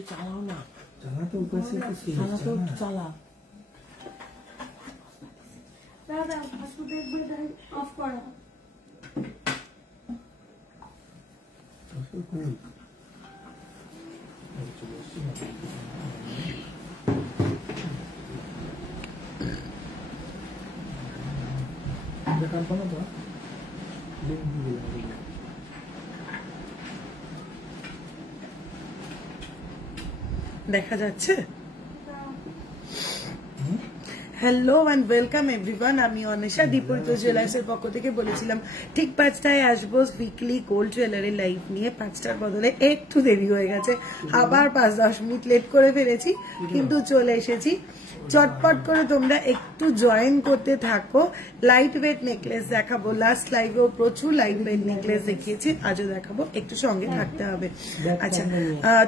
একটু চালাও না, চালাতে উপাসে চালাতে একটু চালা। দাদা ফাস্টফুড একবার অফ করো। দেখা যাচ্ছে? Hello and welcome everyone. আমি অনিশা দীপরিত জুয়েলার্সের পক্ষ থেকে বলেছিলাম ঠিক 5টায় আসবো উইকলি গোল্ড জুয়েলারি লাইভ নিয়ে। 5টার বদলে একটু দেরি হয়ে গেছে, আবার 5-10 মিনিট লেট করে ফেলেছি, কিন্তু চলে এসেছি। চটপট করে তোমরা একটু জয়েন করতে থাকো। লাইট ওয়েট নেকলেস দেখাবো, লাস্ট লাইভেও প্রচুর লাইট ওয়েট নেকলেস দেখিয়েছি, আজও দেখাবো, একটু সঙ্গে থাকতে হবে। আচ্ছা,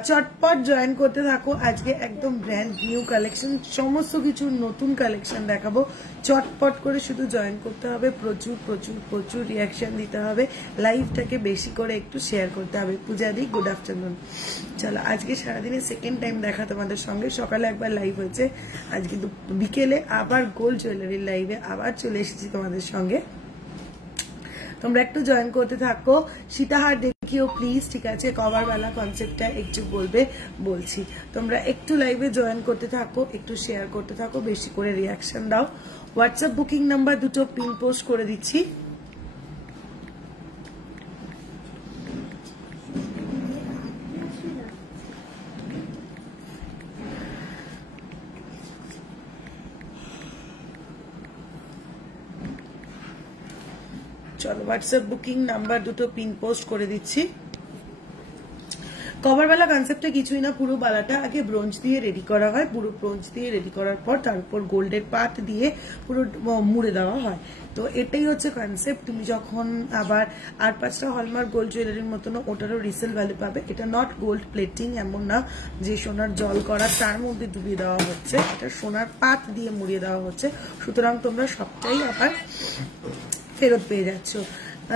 চটপট জয়েন করতে থাকো। আজকে একদম ব্র্যান্ড নিউ কালেকশন, সমস্ত কিছু নতুন কালেকশন দেখাবো। চটপট করে শুধু জয়েন করতে হবে, প্রচুর প্রচুর প্রচুর রিয়াকশন দিতে হবে, লাইভটাকে বেশি করে একটু শেয়ার করতে হবে। পূজাদি গুড আফটারনুন। চলো, আজকে সারাদিনে সেকেন্ড টাইম দেখা তোমাদের সঙ্গে। সকালে একবার লাইভ হয়েছে, আজকে কিন্তু বিকেলে আবার গোল্ড জুয়েলারির লাইভে আবার চলে এসেছি তোমাদের সঙ্গে। তোমরা একটু জয়েন করতে থাকো। সীতাহার দেখিও প্লিজ, ঠিক আছে? কভারওয়ালা কনসেপ্টটা একটু বলছি। তোমরা একটু লাইভে জয়েন করতে থাকো, একটু শেয়ার করতে থাকো, বেশি করে রিয়াকশন দাও। হোয়াটসঅ্যাপ বুকিং নাম্বার দুটো পিন পোস্ট করে দিচ্ছি। চলো, হোয়াটসঅ্যাপ বুকিং নাম্বার দুটো পিন পোস্ট করে দিচ্ছি। কভারওয়ালা কনসেপ্টে কিছুই না, পুরো বালাটা আগে ব্রোঞ্জ দিয়ে রেডি করা হয়। পুরো ব্রোঞ্জ দিয়ে রেডি করার পর তার উপর গোল্ডের পাত দিয়ে পুরো মুড়ে দেওয়া হয়। তো এটাই হচ্ছে কনসেপ্ট। তুমি যখন আবার 8-5টা হলমার্ক গোল্ড জুয়েলারির মতন ওটারও রিসেল ভ্যালু পাবে। এটা নট গোল্ড প্লেটিং, এমন না যে সোনার জল করা তার মধ্যে ডুবিয়ে দেওয়া হচ্ছে, এটা সোনার পাত দিয়ে মুড়িয়ে দেওয়া হচ্ছে। সুতরাং তোমরা সবটাই আবার ফেরত পেয়ে যাচ্ছ।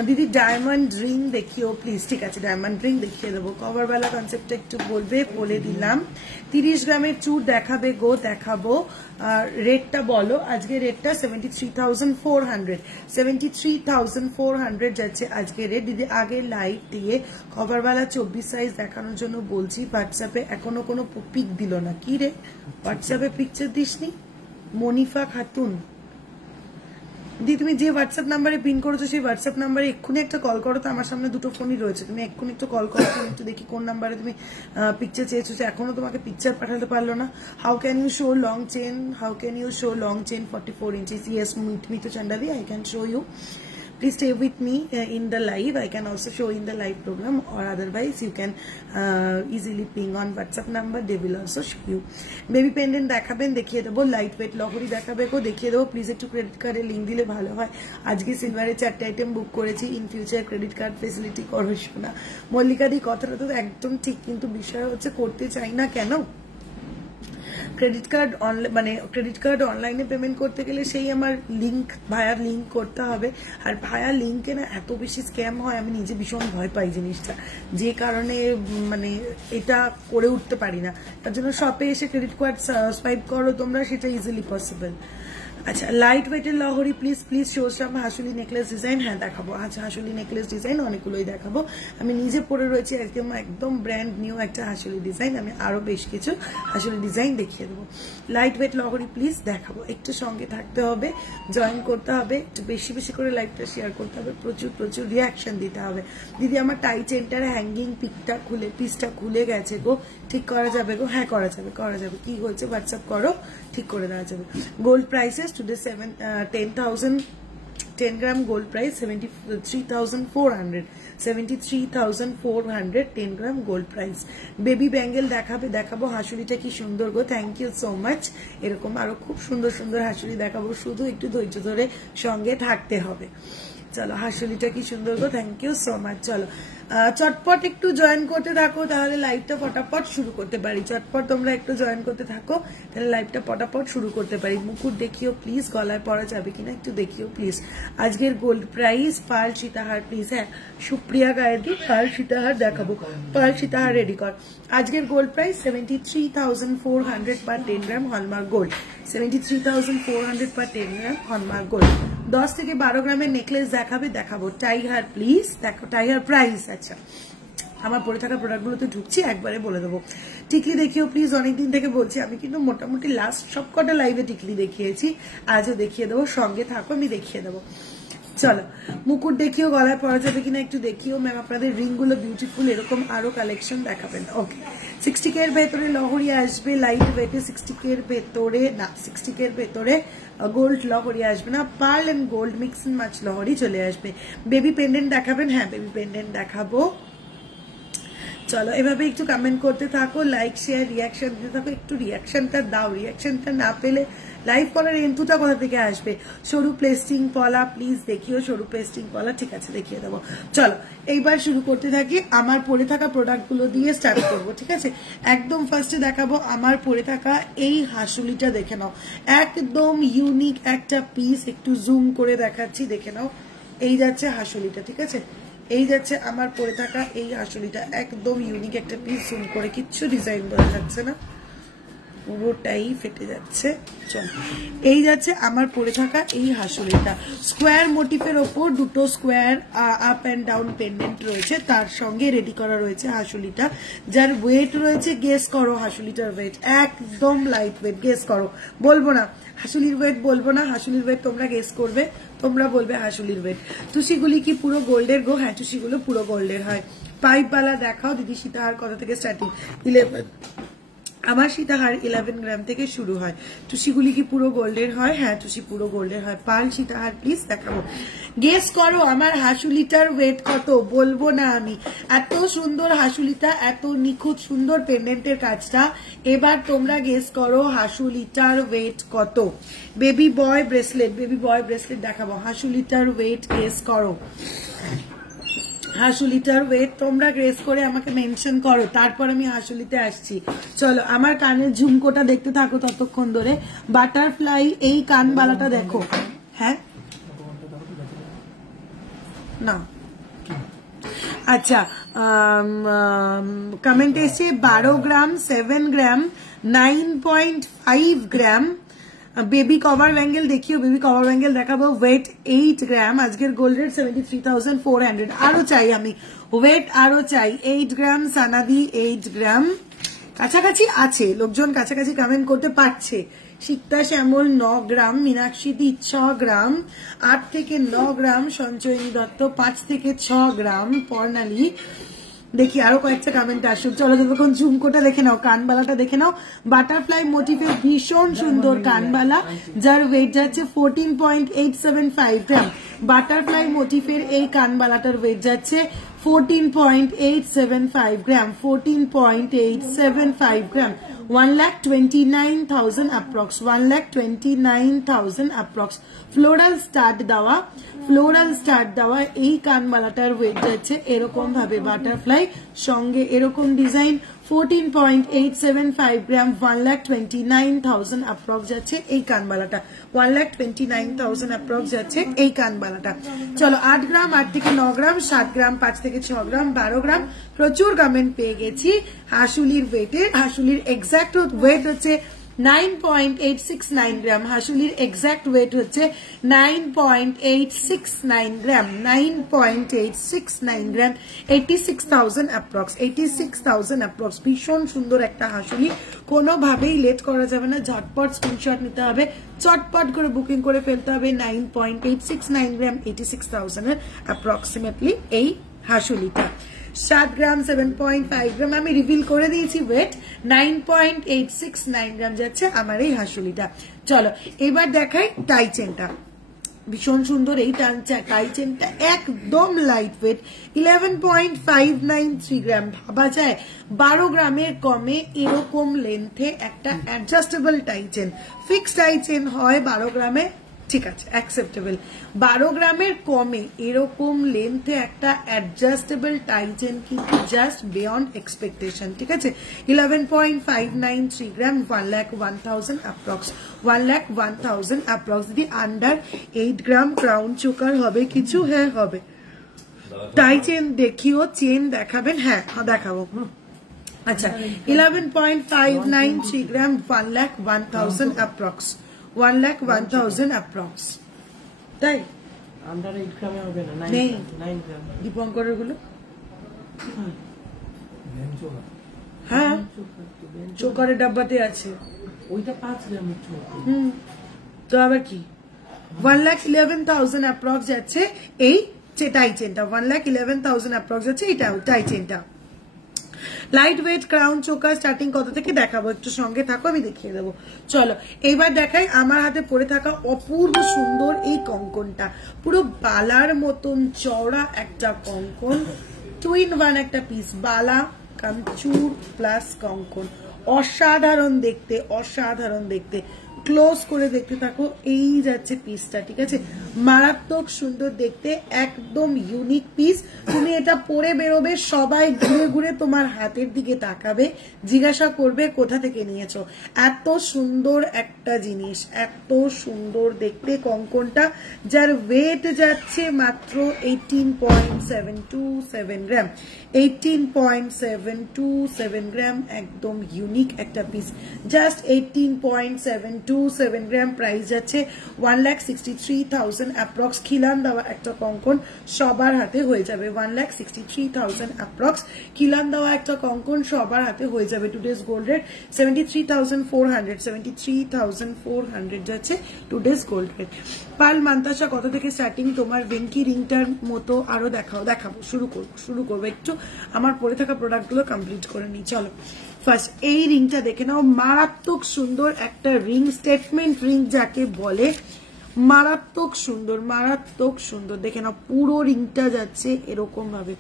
দিদি ডায়মন্ড রিং দেখিও প্লিজ, ঠিক আছে? ডায়মন্ড রিং দেখিয়ে দেবো। কভারওয়ালা কনসেপ্টটা একটু বলে দিলাম। 30 গ্রামের চূড় দেখাবে গো, দেখাবো। রেটটা বলো, আজকে রেটটা 73,400 73,400 যাচ্ছে আজকে রেট। দিদি আগে লাইভ দিয়ে কভারওয়ালা 24 সাইজ দেখানোর জন্য বলছি। হোয়াটসঅ্যাপে এখনো কোনো পিক দিল না, কি রে? হোয়াটসঅ্যাপে পিকচার দিসনি? মনিফা খাতুন দি, তুমি যে হোয়াটসঅ্যাপ নাম্বারে পিন করেছো সেই হোয়াটসঅ্যাপ নাম্বারে এক্ষুনি একটা কল করো তো। আমার সামনে দুটো ফোনই রয়েছে, তুমি এক্ষুনি একটু কল করো, একটু দেখি কোন নাম্বারে তুমি পিকচার চেয়েছো। এখনো তোমাকে পিকচার পাঠাতে পারলো না। How can you show long chain? How can you show long chain 44 inches? Yes, Meetu Chandavi, I can show you. Please stay with me in the live. I can also show in the live program, or otherwise you can easily ping on WhatsApp number. They will also show you. Baby pendant দেখাবেন, দেখিয়ে দেবো। Light weight লহরি দেখাবে গো, দেখিয়ে দেবো। Please একটু credit কার্ডের link দিলে ভালো হয়। আজকে সিলভারে 4টা আইটেম বুক করেছি। In future credit card facility করবে শোনা। মল্লিকাদি কথাটা তো একদম ঠিক, কিন্তু বিষয় হচ্ছে করতে চাই না কেন? ক্রেডিট কার্ড ক্রেডিট কার্ড অনলাইনে পেমেন্ট করতে গেলে সেই আমার ভায়া লিঙ্ক করতে হবে। আর ভায়া লিঙ্কে না এত বেশি স্ক্যাম হয়, আমি নিজে ভীষণ ভয় পাই জিনিসটা, যে কারণে এটা করে উঠতে পারি না। তার জন্য শপে এসে ক্রেডিট কার্ড সোয়াইপ করো তোমরা, সেটা ইজিলি পসিবল। আচ্ছা, লাইট ওয়েটের লহরি প্লিজ শো সাম হাসুলি নেকলেস ডিজাইন। হ্যাঁ দেখাবো। আচ্ছা, হাসুলি নেকলেস ডিজাইন অনেকগুলোই দেখাবো। আমি নিজে পরে রয়েছি একদম ব্র্যান্ড নিউ একটা হাসুলি ডিজাইন। আমি আরো বেশ কিছু হাসুলি ডিজাইন দেখিয়ে দেবো। লাইট ওয়েট লহরি প্লিজ দেখাবো, একটু সঙ্গে থাকতে হবে, জয়েন করতে হবে, একটু বেশি বেশি করে লাইভটা শেয়ার করতে হবে, প্রচুর প্রচুর রিয়াকশন দিতে হবে। দিদি আমার টাই চেনটার হ্যাঙ্গিং পিসটা খুলে গেছে গো, ঠিক করা যাবে গো? হ্যাঁ করা যাবে। কি হয়েছে হোয়াটসঅ্যাপ করো, ঠিক করে দেওয়া যাবে। গোল্ড প্রাইসেস টুডে 10 গ্রাম গোল্ড প্রাইস 73,400 10 গ্রাম গোল্ড প্রাইস। বেবি ব্যাঙ্গেল দেখাবো। হাসুলিটা কি সুন্দর গো, থ্যাংক ইউ সো মাচ। এরকম আরো খুব সুন্দর সুন্দর হাসুলি দেখাবো, শুধু একটু ধৈর্য ধরে সঙ্গে থাকতে হবে। চলো হাসুলিটা কি সুন্দর গো, থ্যাংক ইউ সো মাচ। চলো চটপট একটু জয়েন করতে থাকো, তাহলে লাইভটা ফটাফট শুরু করতে পারি। চটপট তোমরা একটু জয়েন করতে থাকো, তাহলে লাইভটা ফটাফট শুরু করতে পারি। মুকুট দেখিও প্লিজ, গলায় পরা যাবে কিনা একটু দেখিও প্লিজ। আজকের গোল্ড প্রাইস পার্ল সীতাহার প্লিজ। হ্যাঁ সুপ্রিয়া গায়েদি পার্ল সীতাহার দেখাবো, পার্ল সীতাহার রেডি কর। আজকের গোল্ড প্রাইস 73,400 পার 10 গ্রাম হলমার্ক গোল্ড, 73,400 পার 10 গ্রাম হলমার্ক গোল্ড। 10 থেকে 12 গ্রামের নেকলেস দেখাবো। টাইগার প্লিজ দেখো, টাইগার প্রাইস। আচ্ছা আমার পরে থাকা প্রোডাক্টগুলোতে ঢুকছি, একবারে বলে দেবো। টিকলি দেখিও প্লিজ, অনেকদিন থেকে বলছি, আমি কিন্তু মোটামুটি লাস্ট সবকটা লাইভে টিকলি দেখিয়েছি, আজও দেখিয়ে দেবো, সঙ্গে থাকো আমি দেখিয়ে দেবো। চলো মুকুট দেখিও, গলায় পরা যাবে কিনা একটু দেখিও। ম্যাম আপনাদের রিং গুলো বিউটিফুল, এরকম আরো কালেকশন দেখাবেন। ওকে 60K এর ভেতরে লহরি আসবে, লাইট ওয়েটে 60K এর ভেতরে না, 60K এর ভেতরে গোল্ড লহরি আসবে না, pearl and gold mix and match লহরি চলে আসবে। বেবি পেন্ডেন্ট দেখাবেন? হ্যাঁ বেবি পেন্ডেন্ট দেখাবো। চলো এভাবে একটু কমেন্ট করতে থাকো, লাইক শেয়ার রিয়াকশন দিতে থাকো, একটু রিয়াকশনটা দাও। রিয়াকশনটা না পেলে লাইভ কলার এন্টুটা কোথা থেকে আসবে? সরু প্লেস্টিং পলা প্লিজ দেখিও, সরু প্লেস্টিং পলা, ঠিক আছে দেখিয়ে দেবো। চলো এইবার শুরু করতে থাকি, আমার পরে থাকা প্রোডাক্ট গুলো দিয়ে স্টার্ট করবো, ঠিক আছে। একদম ফার্স্টে দেখাবো আমার পরে থাকা এই হাসুলিটা, দেখে নাও একদম ইউনিক একটা পিস, একটু জুম করে দেখাচ্ছি, দেখে নাও। এই যাচ্ছে হাসুলিটা, ঠিক আছে, এই যাচ্ছে আমার পরে থাকা এই হাসুলিটা, একদম ইউনিক একটা পিস, জুম করে কিচ্ছু ডিজাইন বোঝা যাচ্ছে না, পুরোটাই ফেটে যাচ্ছে। চল এই যাচ্ছে আমার পরে থাকা এই হাসুলিটা, স্কোয়ার মোটিফের ওপর দুটো square up and down pendant রয়েছে, তার সঙ্গে রেডি করা রয়েছে হাসুলিটা, যার ওয়েট রয়েছে, গেস করো হাসুলিটার ওয়েট, একদম লাইট ওয়েট, গেস করো, বলবো না হাসুলির ওয়েট, বলবো না হাসুলির ওয়েট, তোমরা গেস করবে, তোমরা বলবে হাসুলির ওয়েট। টুসিগুলি কি পুরো গোল্ডের গো? হ্যাঁ টুসিগুলো পুরো গোল্ডের হয়। পাইপওয়ালা দেখাও দিদি, সীতাহার কত থেকে স্টার্টিং? 11। আমার সীতাহার 11 গ্রাম থেকে শুরু হয়। টুসিগুলি কি পুরো গোল্ডের হয়? হ্যাঁ টুসি পুরো গোল্ডের হয়। পার্ল সীতাহার প্লিজ দেখাবো। গেস করো আমার হাসুলিটার ওয়েট কত? বলবো না আমি। এত সুন্দর হাসুলিটা, এত নিখুঁত সুন্দর পেন্ডেন্টের কাজটা, এবার তোমরা গেস করো হাসুলিটার ওয়েট কত। বেবি বয় ব্রেসলেট, বেবি বয় ব্রেসলেট দেখাবো, হাসুলিটার ওয়েট গেস করো। হাসুলিটার ওয়েট তোমরা গ্রেস করে আমাকে মেনশন করো, তারপর আমি হাসুলিতে আসছি। চলো আমার কানের ঝুমকোটা দেখতে থাকো ততক্ষণ ধরে। বাটারফ্লাই এই কানবালাটা দেখো। হ্যাঁ না আচ্ছা কমেন্ট এসে 12 গ্রাম, 7 গ্রাম, 9.5 গ্রাম। বেবি কভার ব্যাঙ্গেল দেখিও, বেবি কভার ব্যাঙ্গেল দেখাবো, ওয়েট 8 গ্রাম। আজকের গোল্ড রেট 73,400। আরো চাই আমি, ওয়েট আরো চাই, 8 গ্রাম। সানাদি 8 গ্রাম, কাছাকাছি আছে, লোকজন কাছাকাছি কমেন্ট করতে পারছে। সিক্তা শ্যামল 9 গ্রাম, মীনাক্ষী দি 6 গ্রাম, 8 থেকে 9 গ্রাম। সঞ্চয়নী দত্ত 5 থেকে 6 গ্রাম। পর্ণালী দেখি আরো কয়েকটা কমেন্ট আসুক। চলো যতক্ষণ ঝুমকোটা দেখে নাও, কানবালাটা দেখে নাও। বাটারফ্লাই মোটিভের ভীষণ সুন্দর কানবালা, যার ওয়েট যাচ্ছে 14.875 গ্রাম। বাটারফ্লাই মোটিভের এই কানবালাটার ওয়েট যাচ্ছে 14.875 গ্রাম, 14.875 গ্রাম। 1,29,000 অ্যাপ্রক্স, 1,29,000 অ্যাপ্রক্স। ফ্লোরাল স্টার্ট দেওয়া, ফ্লোরাল স্টার্ট দেওয়া এই কানবালাটার ওয়েট যাচ্ছে এরকম ভাবে, বাটারফ্লাই সঙ্গে এরকম ডিজাইন, 14.875 গ্রাম, 1,29,000 অ্যাপ্রক্স যাচ্ছে এই কানবালাটা, 1,29,000 অ্যাপ্রক্স যাচ্ছে এই কানবালাটা। চলো 8 গ্রাম, 8 থেকে 9 গ্রাম, 7 গ্রাম, 5 থেকে 6 গ্রাম, 12 গ্রাম। প্রচুর কমেন্ট পেয়ে গেছি হাসুলির ওয়েটের। হাসুলির এক্সাক্ট ওয়েট হচ্ছে 9.869 গ্রাম। হাসুলির এক্সাক্ট ওয়েট হচ্ছে 9.869 গ্রাম, 9.869 গ্রাম, 86,000 অ্যাপ্রক্স, 86,000 অ্যাপ্রক্স। ভীষণ সুন্দর একটা হাসুলি, কোনোভাবেই লেট করা যাবে না, ঝটপট স্ক্রিনশট নিতে হবে, চটপট করে বুকিং করে ফেলতে হবে। 9.869 গ্রাম, 86,000 এর অ্যাপ্রক্সিমেটলি এই হাসুলিটা। 7 গ্রাম, 7.5 গ্রাম, আমি রিভিল করে দিয়েছি ওয়েট। 9.869 গ্রাম যাচ্ছে আমার এই হাসুলিটা। চলো এবার দেখাই টাই চেনটা, ভীষণ সুন্দর এই টাই চেনটা, একদম লাইট ওয়েট, 11.593 গ্রাম। ভাবা যায় 12 গ্রামের কমে এরকম লেন্থে একটা adjustable tie chain, fixed tie chain হয় 12 গ্রামে ঠিক আছে, অ্যাকসেপ্টেবল। 12 গ্রামের কমে এরকম লেন্থে একটা অ্যাডজাস্টেবল টাই চেন কিন্তু জাস্ট বিয়ন্ড এক্সপেকটেশন। ঠিক আছে, 11.593 গ্রাম, 1,01,000 অ্যাপ্রক্স, 1,01,000 অ্যাপ্রক্স। যদি আন্ডার 8 গ্রাম ক্রাউন চোকার হবে কিছু? হ্যাঁ হবে। টাই চেন দেখিও, চেন দেখাবেন? হ্যাঁ দেখাবো। আচ্ছা, 11.593 গ্রাম, 1,01,000 অ্যাপ্রক্স, 1,01,000 অ্যাপ্রক্স। তাই আন্ডার 8 গ্রামে হবে না, 9 গ্রাম। দীপঙ্করের গুলো হ্যাঁ চোকারের ডাব্বাতে আছে, ওইটা 5 গ্রামের চোকার। তো আবার কি 1,11,000 অ্যাপ্রক্স যাচ্ছে এই টাই চেনটা, 1,11,000 অ্যাপ্রক্স যাচ্ছে এই টাই চেনটা। Light weight crown choker starting কত থেকে দেখাবো, একটু সঙ্গে থাকো, আমি দেখিয়ে দেবো। চলো এইবার দেখাই আমার হাতে পরে থাকা অপূর্ব সুন্দর এই কঙ্কনটা, পুরো বালার মতন চওড়া একটা কঙ্কন, 2-in-1 একটা পিস, বালা কাঞ্চুর প্লাস কঙ্কন, অসাধারণ দেখতে, অসাধারণ দেখতে। ক্লোজ করে দেখতে থাকো, এই যাচ্ছে পিসটা। ঠিক আছে, মারাত্মক সুন্দর দেখতে, একদম ইউনিক পিস। তুমি এটা পরে বেরোবে, সবাই ঘুরে ঘুরে তোমার হাতের দিকে তাকাবে, জিজ্ঞাসা করবে কোথা থেকে নিয়েছো। এত সুন্দর একটা জিনিস, এত সুন্দর দেখতে কঙ্কনটা, যার ওয়েট যাচ্ছে মাত্র 18.727 গ্রাম, 18.727 গ্রাম, একদম ইউনিক একটা পিস, জাস্ট 18.727 গ্রাম। প্রাইস যাচ্ছে 1,63,000 অ্যাপ্রক্স। খিলান দেওয়া একটা কঙ্কন সবার হাতে হয়ে যাবে, 1,63,000 অ্যাপ্রক্স। খিলান দেওয়া একটা কঙ্কন সবার হাতে হয়ে যাবে। টুডেজ গোল্ড রেট 73,400, 73,400 যাচ্ছে টুডেজ গোল্ড রেট। পাল মান্তাসা কত থেকে স্টার্টিং? তোমার ভেঙ্কি রিংটার মতো আরো দেখাবো, শুরু করবো একটু আমার পরে থাকা প্রোডাক্টগুলো কমপ্লিট করে নিই। চলো ফার্স্ট এই রিংটা দেখে নাও, মারাত্মক সুন্দর একটা রিং, স্টেটমেন্ট রিং যাকে বলে, মারাত্মক সুন্দর, মারাত্মক সুন্দর। দেখে নাও পুরো রিংটা যাচ্ছে এরকম ভাবে,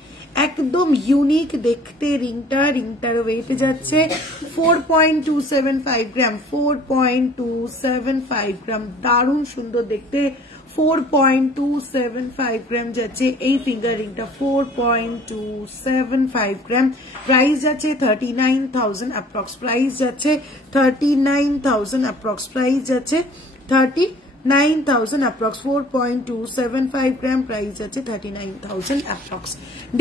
একদম ইউনিক দেখতে রিংটা। রিংটার ওয়েট যাচ্ছে 4.275 গ্রাম, 4.275 গ্রাম, দারুণ সুন্দর দেখতে। 4.275 গ্রাম যাচ্ছে এই ফিঙ্গার রিংটা, 4.275 গ্রাম। প্রাইস যাচ্ছে 39,000 অ্যাপ্রক্স, প্রাইস যাচ্ছে 39,000 অ্যাপ্রক্স, প্রাইস যাচ্ছে 39,000 অ্যাপ্রক্স, 4.275 গ্রাম, প্রাইস যাচ্ছে 39,000 অ্যাপ্রক্স।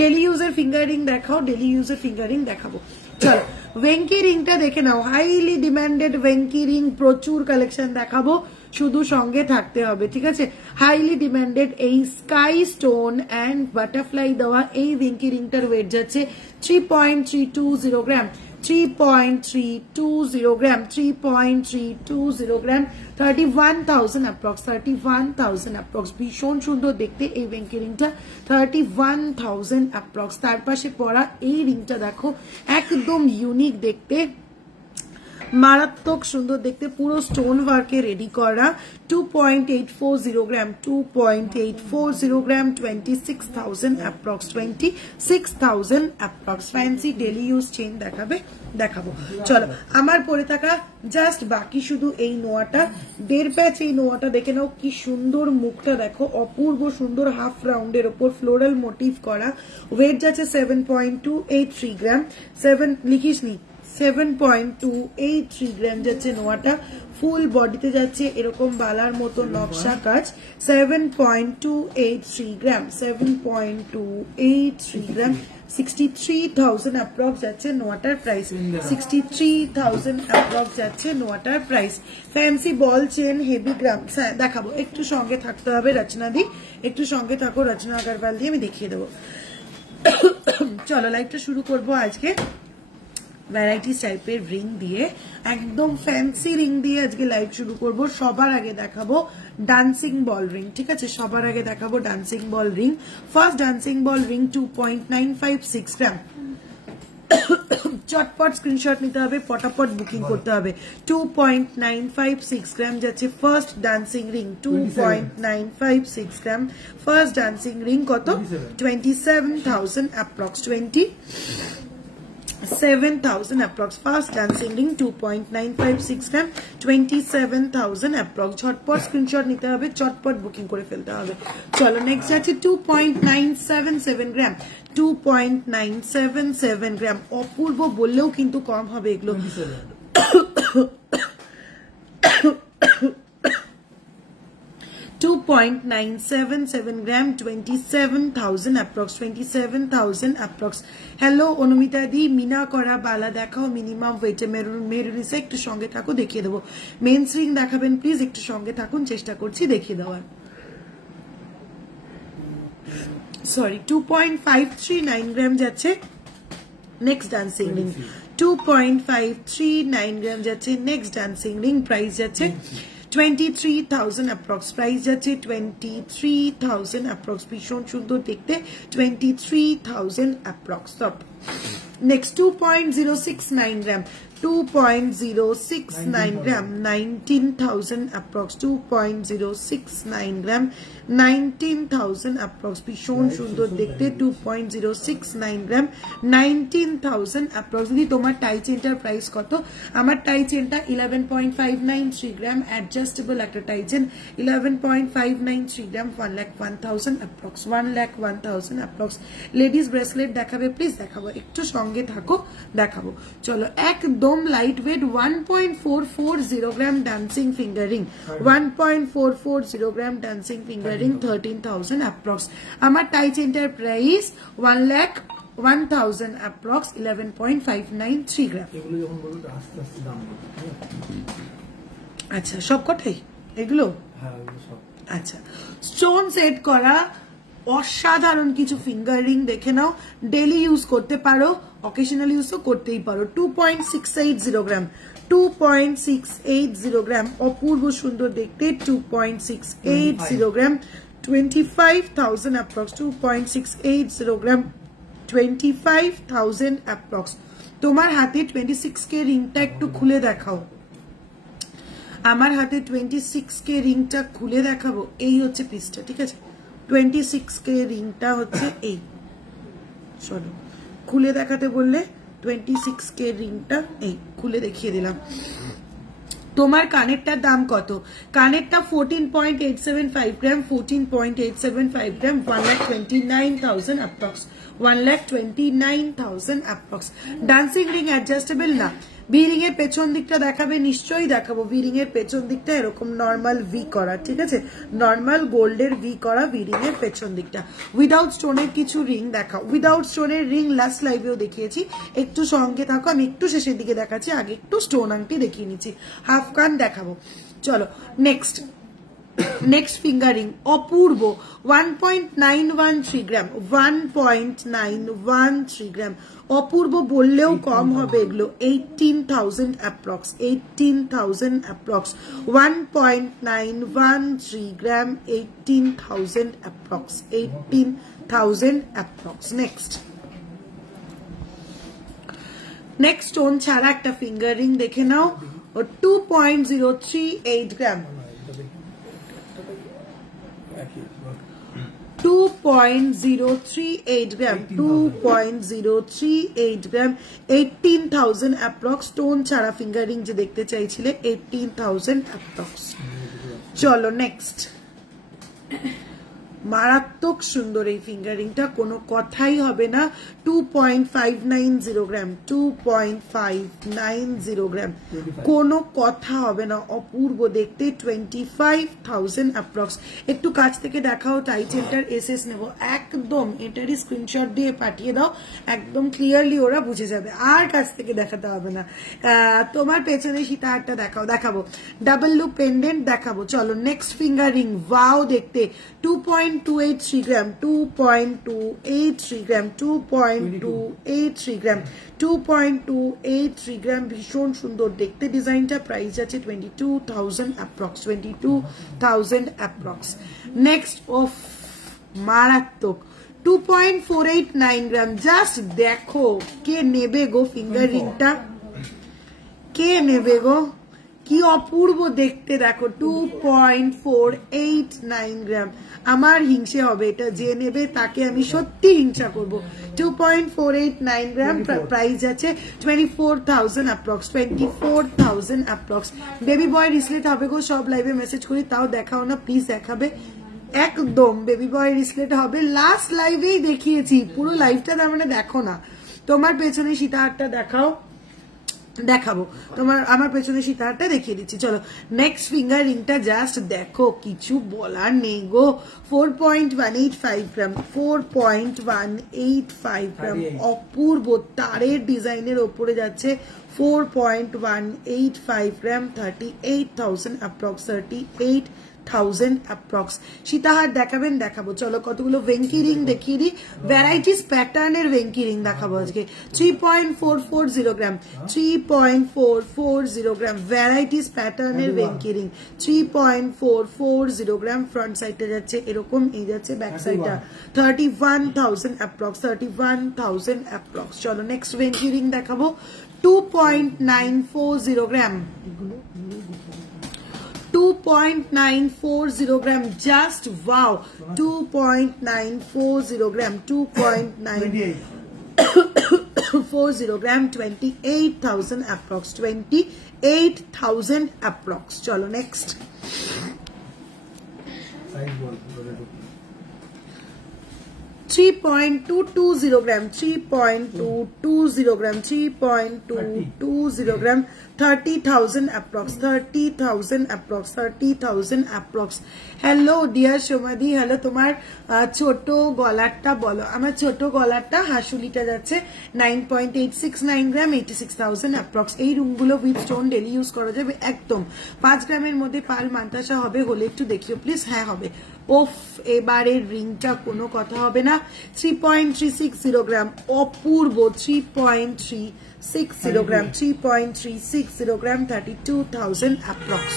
ডেলি ইউজের ফিঙ্গার রিং দেখাও, ডেলি ইউজের ফিঙ্গার রিং দেখাবো। চলো ভেঙ্কি রিংটা দেখে নাও, হাইলি ডিমান্ডেড ভেঙ্কি রিং, প্রচুর কালেকশন দেখাবো, শুধু সঙ্গে থাকতে হবে। ঠিক আছে, হাইলি ডিমান্ডেড এই স্কাই স্টোন অ্যান্ড বাটারফ্লাই দেওয়া এই ভেঙ্কি রিংটার ওয়েট যাচ্ছে 3.320 গ্রাম, 3.320 গ্রাম, 3.320 গ্রাম, 31,000 অ্যাপ্রক্স, 31,000 অ্যাপ্রক্স। ভীষণ সুন্দর দেখতে এই ভেঙ্কি রিংটা, 31,000 অ্যাপ্রক্স। তার পাশে পড়া এই রিংটা দেখো, একদম ইউনিক দেখতে, মারাত্মক সুন্দর দেখতে, পুরো স্টোন ওয়ার্কে রেডি করা, 2.840 গ্রাম, 2.840 গ্রাম, 26,000 approx, 26,000 approx. Fancy daily use chain দেখাবো। চলো আমার পরে থাকা জাস্ট বাকি শুধু এই নোয়াটা, 1.5 প্যাচ এই নোয়াটা দেখে নাও, কি সুন্দর মুখটা দেখো, অপূর্ব সুন্দর, হাফ রাউন্ডের ওপর ফ্লোরাল মোটিভ করা। ওয়েট যাচ্ছে 7.283 গ্রাম, 7 লিখিস নি, 7.283 গ্রাম যাচ্ছে নোয়াটা। ফুল বডিতে যাচ্ছে এরকম বালার মতো নকশা কাজ, 7.283 গ্রাম, 7.283 গ্রাম, 63,000 অ্যাপ্রক্স যাচ্ছে নোয়াটার প্রাইস, 63,000 অ্যাপ্রক্স যাচ্ছে নোয়াটার price. Fancy ball chain heavy gram দেখাবো, একটু সঙ্গে থাকতে হবে রচনা দি, একটু সঙ্গে থাকো, রচনা আগরওয়াল দিয়ে আমি দেখিয়ে দেবো। চলো লাইভটা শুরু করবো আজকে ভ্যারাইটিস টাইপের রিং দিয়ে, একদম ফ্যান্সি রিং দিয়ে আজকে লাইভ শুরু করব। সবার আগে দেখাবো ডান্সিং বল রিং। ঠিক আছে, সবার আগে দেখাবো ডান্সিং বল রিং। ফার্স্ট ডান্সিং বল রিং 2.956 গ্রাম। চটপট স্ক্রিনশট নিতে হবে, পটাপট বুকিং করতে হবে। 2.956 গ্রাম যাচ্ছে ফার্স্ট ডান্সিং রিং, 2.956 গ্রাম ফার্স্ট ডান্সিং রিং। কত? 27,000 approx, 7,000 approx. Fast dancing ring 2.956 gram 27,000 approx. ঝটপট স্ক্রিনশট নিতে হবে, চটপট বুকিং করে ফেলতে হবে। চলো নেক্সট আছে 2.977 গ্রাম 2.977 গ্রাম। অপূর্ব বললেও কিন্তু কম হবে এগুলো। 2.977 gram 27,000 approx. 27,000 approx. Hello Anumita দি, মিনা করা বালা দেখাও মিনিমাম ওয়েটে। মেরুনিসে একটু সঙ্গে থাকো, দেখিয়ে দেবো। মেন্স রিং দেখাবেন প্লিজ, একটু সঙ্গে থাকুন, চেষ্টা করছি দেখিয়ে দেওয়ার। সরি 2.539 গ্রাম যাচ্ছে নেক্সট ডান্সিং রিং। 2.539 গ্রাম যাচ্ছে নেক্সট ডান্সিং রিং। প্রাইস যাচ্ছে 23,000 approx. প্রাইস যাচ্ছে 23,000 approx. ভীষণ সুন্দর দেখতে, 23,000 approx. নেক্সট 2.069 গ্রাম 2.069 gram 19,000 approx. 2.069 gram 19,000 approx. ভীষণ সুন্দর দেখতে, 2.069 gram 19,000 approx. যদি তোমার টাই চেনটার প্রাইস কত? আমার টাই চেনটা 11.593 গ্রাম, অ্যাডজাস্টেবল একটা টাই chain. 11.593 gram 1,01,000 approx. 1,01,000 approx. Ladies bracelet দেখাবে প্লিজ? দেখাবো, একটু সঙ্গে থাকো, দেখাবো। চলো একদম লাইট ওয়েট 1.440 গ্রাম ডান্সিং ফিঙ্গার রিং। 1.440 গ্রাম ডান্সিং ফিঙ্গার রিং 13,000 approx. আমার টাই চেনটার প্রাইস 1,01,000 approx. 11.593 গ্রাম। আচ্ছা সবকটাই এগুলো? আচ্ছা স্টোন সেট করা অসাধারণ কিছু ফিঙ্গার রিং দেখে নাও, ডেলি ইউজ করতে পারো, অকেশনাল ইউজও করতেই পারো। 2.680 গ্রাম 2.680 গ্রাম অপূর্ব সুন্দর দেখতে। 2.680 গ্রাম 25,000 approx. 2.680 গ্রাম 25,000 approx. তোমার হাতে 26K রিংটা একটু খুলে দেখাও। আমার হাতে 26K রিংটা খুলে দেখাবো। এই হচ্ছে পিসটা, ঠিক আছে? 26K রিংটা হচ্ছে এই, চলো খুলে দেখাতে বললে 26K রিংটা এই খুলে দেখিয়ে দিলাম। তোমার কানেরটার দাম কত? কানেরটা 14.875 গ্রাম 14.875 গ্রাম 1,29,000 approx. 1,29,000 approx. Dancing ring adjustable না। ভি রিং এর পেছন দিকটা দেখাবে? নিশ্চয়ই দেখাবো। ভি রিং এর পেছন দিকটা এরকম নর্মাল ভি করা, ঠিক আছে? নর্মাল গোল্ডের ভি করা ভি রিং এর পেছন দিকটা। উইদাউট স্টোনের কিছু রিং দেখাও। উইদাউট স্টোনের রিং লাস্ট লাইভেও দেখিয়েছি, একটু সঙ্গে থাকো, আমি একটু শেষের দিকে দেখাচ্ছি, আগে একটু স্টোন আংটি দেখিয়ে নিচ্ছি, হাফ কান দেখাবো। চলো নেক্সট নেক্সট ফিঙ্গারিং অপূর্ব 1.913 গ্রাম 1.913 গ্রাম অপূর্ব বললেও কম হবে এগুলো। 18,000 approx. 18,000 approx. 1.913 গ্রাম 18,000 approx. 18,000 approx. নেক্সট স্টোন ছাড়া একটা ফিঙ্গারিং দেখে নাও। 2.038 গ্রাম 2.038 গ্রাম 2.038 গ্রাম 18,000 approx. স্টোন ছাড়া ফিঙ্গারিং যে দেখতে চাইছিলে 18,000 approx. চলো নেক্সট। মারাত্মক সুন্দর এই ফিঙ্গারিংটা, কোনো কথাই হবে না। 2.590 গ্রাম 2.590 গ্রাম কোনো কথা হবে না, অপূর্ব দেখতে। 25,000 approx. একটু কাছ থেকে দেখাও। টাই চেনটার এসএস নেব একদম, এটারই স্ক্রিনশট দিয়ে পাঠিয়ে দাও, একদম ক্লিয়ারলি ওরা বুঝে যাবে, আর কাছ থেকে দেখাতে হবে না। তোমার পেছনে সীতাহারটা দেখাবো। ডাবল লুপ পেন্ডেন্ট দেখাবো। চলো নেক্সট ফিঙ্গারিং ওয়াও দেখতে। 2.283 গ্রাম 2.283 গ্রাম 2.283 গ্রাম 2.283 গ্রাম ভীষণ সুন্দর দেখতে ডিজাইনটা। প্রাইস আছে 22,000 approx. 22,000 approx. নেক্সট অফ মারাত্মক 2.489 গ্রাম। জাস্ট দেখো কে নেবে গো ফিঙ্গার রিংটা, কে নেবে গো? কি অপূর্ব দেখতে দেখো 2.489 গ্রাম আমার হিংসে হবে এটা যে নেবে তাকে আমি সত্যি হিংসা করব 2.489 গ্রাম প্রাইস আছে 24,000 অ্যাপ্রক্স 24,000 অ্যাপ্রক্স বেবি বয় রিসলেট হবে গো সব লাইভে মেসেজ করি তাও দেখাও না প্লিজ দেখাবে একদম বেবি বয় রিসলেট হবে লাস্ট লাইভেই দেখিয়েছি পুরো লাইভটা তার মানে দেখো না তোমার পেছনে সীতাহারটা দেখাও দেখাবো তোমার আমার পেছনে সীতাহারটা দেখিয়ে দিচ্ছি চলো নেক্সট ফিঙ্গার রিংটা জাস্ট দেখো কিছু বলার নেই গো 4.185 গ্রাম 4.185 গ্রাম অপূর্ব তারের ডিজাইনের ওপরে যাচ্ছে 4.185 গ্রাম 38,000 অ্যাপ্রক্স 38,000 অ্যাপ্রক্স সীতাহার দেখাবেন দেখাবো চলো কতগুলো ভেঙ্কি রিং দেখিয়ে দিই ভ্যারাইটিস প্যাটার্নের ভেঙ্কি রিং দেখাবো আজকে 3.440 গ্রাম 3.440 গ্রাম ভ্যারাইটিস প্যাটার্নের ভেঙ্কি রিং 3.440 গ্রাম ফ্রন্ট সাইডটা যাচ্ছে এরকম এই যাচ্ছে ব্যাক সাইডটা 31,000 অ্যাপ্রক্স 31,000 অ্যাপ্রক্স চলো নেক্সট ভেঙ্কি রিং দেখাবো 2.940 গ্রাম 2.940 gram just wow 2.940 gram 2.940 gram 28,000 approx 28,000 approx chalo next 3.220 gram 3.220 gram 3.220 gram 30,000 approx 30,000 approx 30,000 approx hello dear Shomadhi hello তোমার ছোট গলারটা বলো আমার ছোট গলারটা হাসুলিটা যাচ্ছে 9.869 গ্রাম 86,000 approx এই রুমগুলো উইথ স্টোন ডেলি ইউজ করা যাবে একদম 5 গ্রামের মধ্যে পাল মান্তাসা হবে হলে একটু দেখিও প্লিজ হ্যাঁ হবে ওফ এবারের রিংটা কোনো কথা হবে না 3.360 গ্রাম অপূর্ব 3.360 গ্রাম 3.360 গ্রাম 32,000 অ্যাপ্রক্স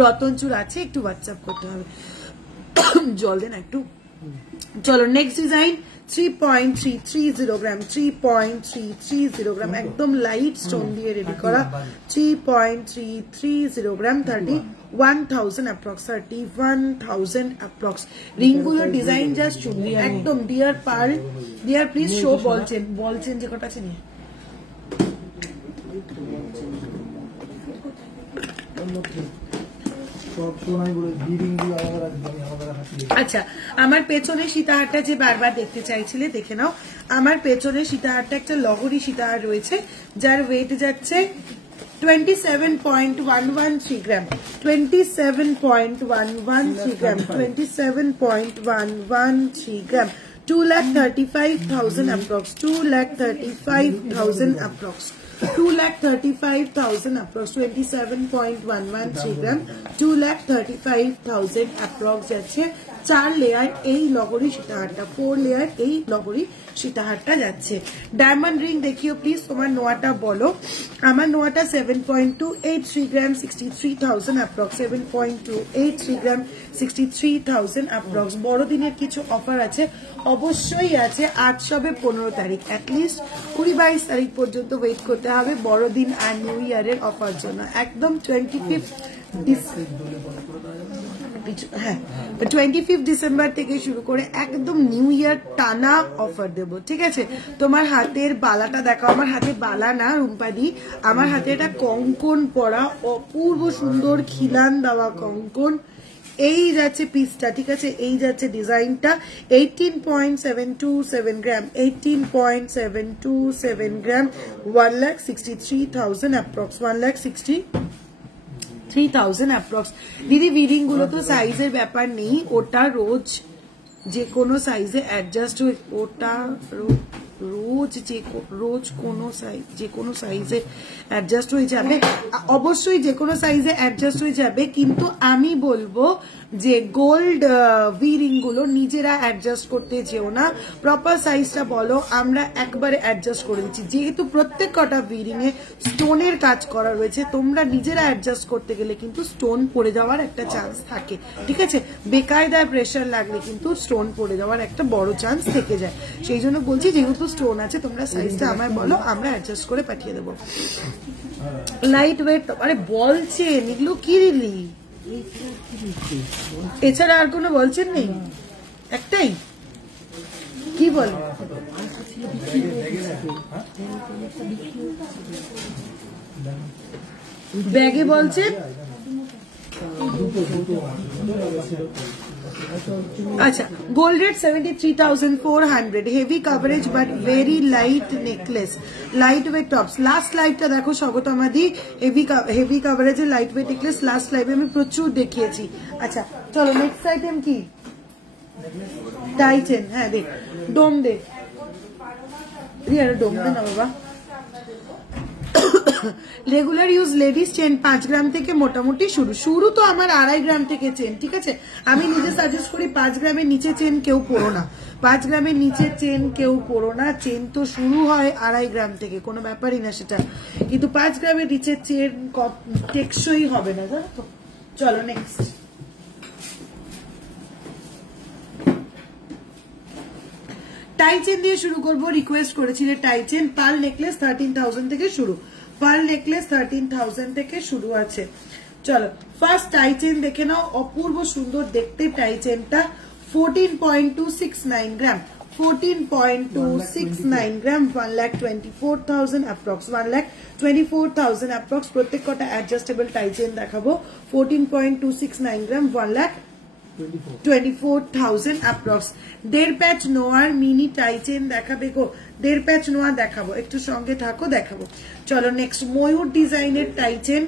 রতনচুর আছে একটু হোয়াটসঅ্যাপ করতে হবে জল দেন একটু চলো নেক্সট ডিজাইন 3.330 গ্রাম 3.330 গ্রাম একদম লাইট স্টোন দিয়ে রেডি করা 3.330 গ্রাম 31,000 approx 31,000 approx রিংগুলো ডিজাইন জাস্ট চুনরি একদম dear pearl dear please show ball chain যে কটা আছে নিয়ে আচ্ছা আমার পেছনে সীতাহারটা যে বারবার দেখতে চাইছিলে দেখে নাও আমার পেছনে সীতাহারটা একটা লহরি সীতাহার রয়েছে যার ওয়েট যাচ্ছে 27.113 গ্রাম 27.113 গ্রাম 27.113 গ্রাম 2,35,000 approx 2,35,000 approx 2,35,000 approx 27.113 গ্রাম 2,35,000 approx যাচ্ছে 4 লেয়ার এই লগরি সীতাহারটা 4 লেয়ার এই লগরি সীতাহারটা যাচ্ছে ডায়মন্ড রিং দেখিও প্লিজ তোমার নোয়াটা বলো আমার নোয়াটা 7.283 গ্রাম 63,000 approx 7.283 গ্রাম 63,000 approx বড়দিনের কিছু অফার আছে অবশ্যই আছে আজ সবে 15 তারিখ অ্যাটলিস্ট 20-22 তারিখ পর্যন্ত ওয়েট করতে হবে বড়দিন আর নিউ ইয়ারের অফার জন্য একদম 25 ডিসেম্বর থেকে শুরু করে একদম নিউ ইয়ার টানা অফার দেব ঠিক আছে তোমার হাতের বালাটা দেখো আমার হাতে বালা না রুম্পাদি আমার হাতে একটা কঙ্কন পরা অপূর্ব সুন্দর খিলান দেওয়া কঙ্কন এই যাচ্ছে পিসটা ঠিক আছে এই যাচ্ছে ডিজাইনটা 18.727 গ্রাম 18.727 গ্রাম 1,63,000 approx 1,63,000 approx দিদি উইডিং গুলো তো সাইজের ব্যাপার নেই ওটা রোজ যে কোনো সাইজে অ্যাডজাস্ট হয়ে ওটা রোজ কোনো সাইজ যে কোনো সাইজে অ্যাডজাস্ট হয়ে যাবে অবশ্যই যে কোনো সাইজে অ্যাডজাস্ট হয়ে যাবে কিন্তু আমি বলবো যে গোল্ড ভি রিং গুলো নিজেরা অ্যাডজাস্ট করতে যেও না, প্রপার সাইজটা বলো, আমরা একবারে অ্যাডজাস্ট করে দিচ্ছি। যেহেতু প্রত্যেক কটা ভি রিং এ স্টোনের কাজ করা রয়েছে, তোমরা নিজেরা অ্যাডজাস্ট করতে গেলে কিন্তু স্টোন পড়ে যাওয়ার একটা চান্স থাকে, ঠিক আছে? বেকায়দায় প্রেশার লাগলে কিন্তু স্টোন পড়ে যাওয়ার একটা বড় চান্স থেকে যায়। সেই জন্য বলছি, যেহেতু স্টোন আছে তোমরা সাইজটা আমায় বলো, আমরা অ্যাডজাস্ট করে পাঠিয়ে দেবো। লাইট ওয়েট, আরে বলছেন এগুলো কি দিলি? এছাড়া আর কোনো বলছেন নেই? একটাই কি বল? ব্যাগে বলছেন আচ্ছা। Gold rate 73,400, heavy coverage but very light necklace, light weight tops. Last লাইভটা দেখো স্বাগতমাদি, হেভি কভারেজের লাইট ওয়েট নেকলেস লাস্ট লাইভে আমি প্রচুর দেখিয়েছি। আচ্ছা চলো নেক্সট আইটেম কি? টাইটেন, হ্যাঁ দেখ, ডোম দে, ডোম দে না বাবা। রেগুলার ইউজ লেডিস চেন 5 গ্রাম থেকে মোটামুটি শুরু তো আমার 2.5 গ্রাম থেকে চেন, ঠিক আছে? আমি নিজে সাজেস্ট করি 5 গ্রামের নিচে চেন কেউ পরো না, 5 গ্রামের নিচে চেন কেউ পরো না। চেন তো শুরু হয় 2.5 গ্রাম থেকে, কোনো ব্যাপারই না সেটা, কিন্তু 5 গ্রামের নিচে চেন টেকসই হবে না, জানো তো? চলো নেক্সট। টাই চেন দিয়ে শুরু করবো, রিকোয়েস্ট করেছিলে টাই চেন। পার্ল নেকলেস 13,000 থেকে শুরু, পার্ল নেকলেস 13,000 থেকে শুরু আছে। চলো ফার্স্ট টাই চেন দেখে নাও, অপূর্ব সুন্দর দেখতে টাই চেনটা। 14.269 গ্রাম, 14.269 গ্রাম, 1,24,000 অ্যাপ্রক্স, 1,24,000 অ্যাপ্রক্স। প্রত্যেক কটা অ্যাডজাস্টেবল টাই চেন দেখাবো। 14.269 গ্রাম, 1,24,000 অ্যাপ্রক্স। 1.5 প্যাচ নোয়ার মিনি টাই চেন দেখাবে গো, 1.5 প্যাচ নোয়া দেখাবো, একটু সঙ্গে থাকো দেখাবো। চলো নেক্সট ময়ূর ডিজাইনের tie chain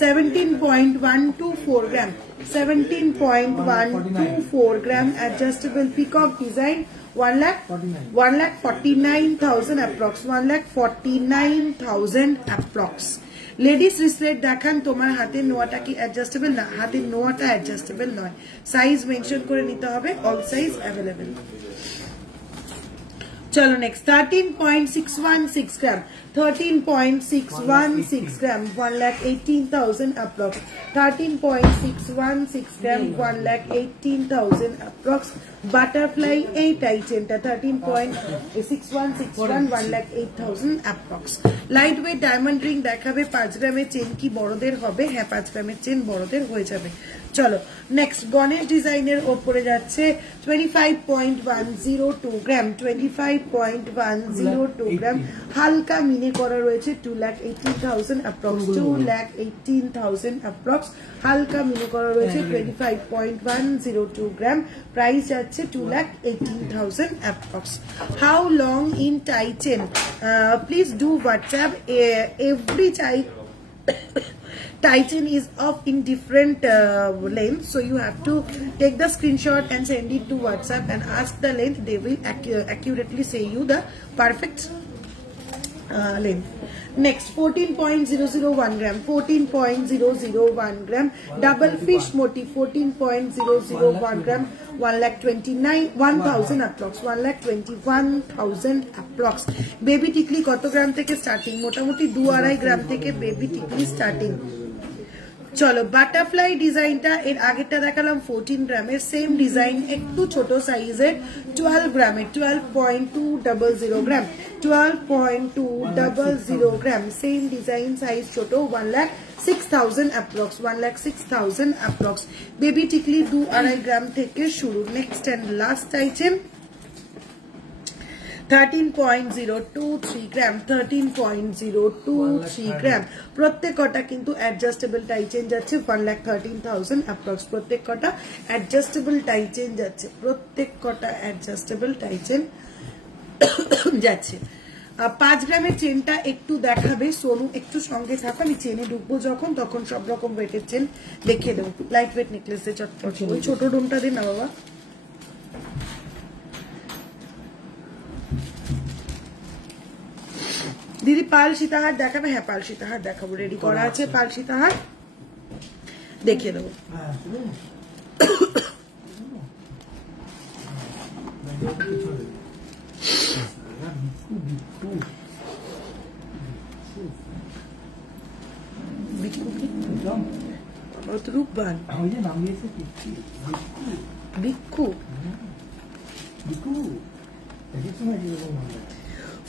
17.124 gram, 17.124 gram, adjustable peacock design, 1,49,000 approx, 1,49,000 approx. Ladies wristlet দেখান, তোমার হাতের নোয়াটা কি অ্যাডজাস্টেবল? না, হাতের নোয়াটা অ্যাডজাস্টেবল নয়, সাইজ মেনশন করে নিতে হবে, অল সাইজ অ্যাভেলেবেল। চলো next 13.616 gram, 13.616 gram, 1,18,000 approx, 13.616 gram, 1,18,000 approx. Butterfly এই টাই চেনটা 13.6161, 1,08,000 approx. Light weight diamond ring দেখাবে। 5 গ্রামের চেন কি বড়দের হবে? হ্যাঁ 5 গ্রামের চেন বড়দের হয়ে যাবে। চলো নেক্সট গণেশ ডিজাইনের ওপরে যাচ্ছে 25.102 গ্রাম, 25.102 গ্রাম, হালকা মিনে করা রয়েছে, 2,18,000 অ্যাপ্রক্স, 2,18,000 অ্যাপ্রক্স, হালকা মিনে করা রয়েছে, 25.102 গ্রাম, প্রাইস যাচ্ছে 2,18,000 approx. How long in tie chain? Please do WhatsApp. Every tie chain is of in different length, so you have to take the screenshot and send it to WhatsApp and ask the length. They will accurately say you the perfect length. Next 14.001 gram, 14.001 gram, double fish motif, 14.001 gram, 1,29,000 approx, 1,21,000 approx. Baby টিকলি কত গ্রাম থেকে starting? মোটামুটি 2-2.5 গ্রাম থেকে baby টিকলি starting. চলো butterfly ডিজাইনটা, এর আগেরটা দেখালাম 14 গ্রামের, সেম ডিজাইন একটু ছোট সাইজের 12 গ্রামের, 12.200 গ্রাম, 12.200 গ্রাম, সেম ডিজাইন সাইজ ছোট, 1,06,000 অ্যাপ্রক্স, 1,06,000 অ্যাপ্রক্স। বেবি টিকলি 2-2.5 গ্রাম থেকে শুরু। নেক্সট এন্ড লাস্ট আইটেম 13.023 গ্রাম, 13.023 গ্রাম। প্রত্যেক কটা কিন্তু অ্যাডজাস্টেবল টাই চেন যাচ্ছে, 1,13,000 অ্যাপ্রক্স। প্রত্যেক কটা অ্যাডজাস্টেবল টাই চেন যাচ্ছে, প্রত্যেক কটা অ্যাডজাস্টেবল টাই চেন যাচ্ছে। 5 গ্রামের চেনটা একটু দেখাবে সোনু, একটু সঙ্গে থাকো, আমি চেনে ঢুকবো যখন তখন সব রকম ওয়েটের চেন দেখিয়ে দেবো। লাইট ওয়েট নেকলেস দিয়ে চটপট, ওই ছোট ডোমটা দিন না বাবা। দিদি পাল সীতাহার দেখাবে? হ্যাঁ পাল সীতাহার দেখাবো, রেডি করা আছে পাল সীতাহার, দেখিয়ে দেবো। রূপবান ভিক্ষু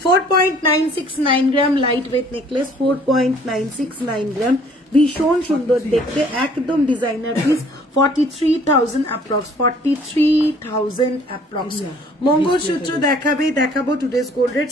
4.969 গ্রাম লাইট ওয়েট নেকলেস 4.969 গ্রাম ভীষণ সুন্দর দেখতে একদম designer piece 43,000 approx 43,000 approx mangalsutra দেখাবো today's gold rate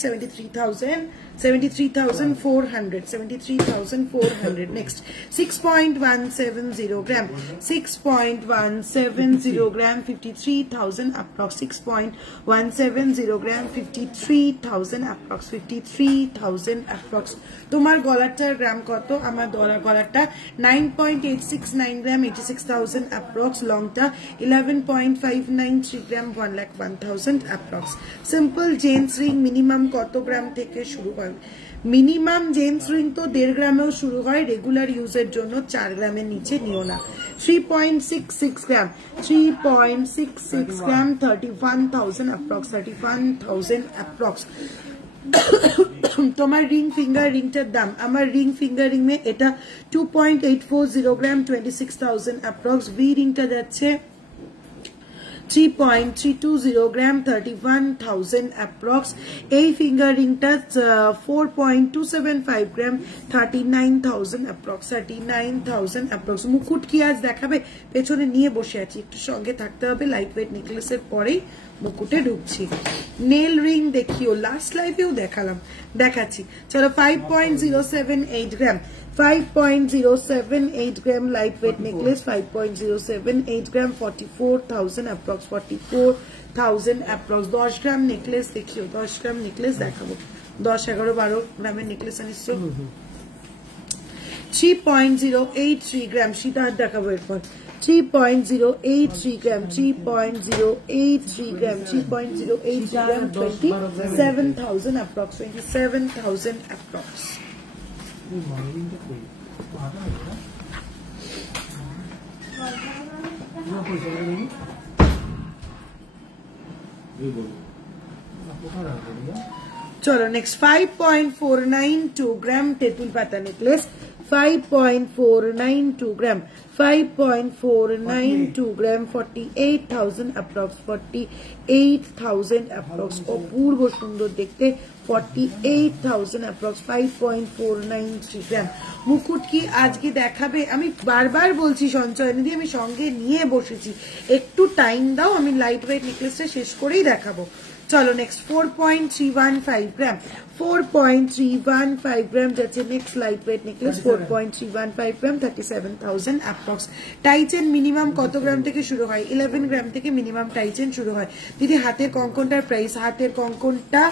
73,400 next 6.170 gram 6.170 gram 53,000 approx 6.170 gram 53,000 approx 53,000 approx তোমার গলাটার গ্রাম কত আমার গলাটা 9.869 gram 86,000 approx longটা 11.593 gram 1,01,000 approx simple jens ring minimum কত গ্রাম থেকে শুরু হয় মিনিমাম জেন্টস রিং তো 1.5 গ্রামেও শুরু হয় রেগুলার ইউজের জন্য 4 গ্রামের নিচে নিও না 3.66 গ্রাম 3.66 গ্রাম 31,000 approx 31,000 approx তোমার রিং ফিঙ্গার রিংটার দাম আমার রিং ফিঙ্গার রিং মে এটা 2.840 গ্রাম 26,000 approx ভি রিংটা যাচ্ছে 3.320 gram 31,000 approx এই ফিঙ্গার রিংটা 4.275 gram 39,000 approx 39,000 approx মুকুট কি আজ দেখাবে পেছনে নিয়ে বসে আছি একটু সঙ্গে থাকতে হবে লাইট ওয়েট নেকলেসের পরেই মুকুটে ঢুকছি নেল রিং দেখিও লাস্ট লাইভেও দেখাচ্ছি চলো 5.078 gram 5.078 gram lightweight necklace 5.078 gram 44,000 approx 44,000 approx 10 gram necklace দেখিও 10 gram necklace দেখাবো 10 11 12 গ্রামের নেকলেস আনিছো 3.083 gram সীতা দেখাবো এরপর 3.083 gram 3.083 gram 3.083 gram 27,000 approx 27,000 approx चलो नेक्स्ट 5.492 ग्राम तेतुल पाता नेकलेस 5.492 ग्राम 5.492 ग्राम 48,000 approx 48,000 approx অপূর্ব সুন্দর দেখতে 48,000 approx 5.493 গ্রাম মুকুট কি আজকে দেখাবে আমি বারবার বলছি সঞ্চয় নিধি আমি সঙ্গে নিয়ে বসেছি একটু টাইম দাও আমি লাইট ওয়েট নেকলেসটা শেষ করেই দেখাবো চলো নেক্সট 4.315 গ্রাম 4.315 গ্রাম যাচ্ছে নেক্সট লাইট ওয়েট নেকলেস 4.315 গ্রাম 37,000 অ্যাপ্রক্স টাইচেন মিনিমাম কত গ্রাম থেকে শুরু হয় 11 গ্রাম থেকে মিনিমাম টাইচেন শুরু হয় দিদি হাতের কঙ্কনটার প্রাইস হাতের কঙ্কনটা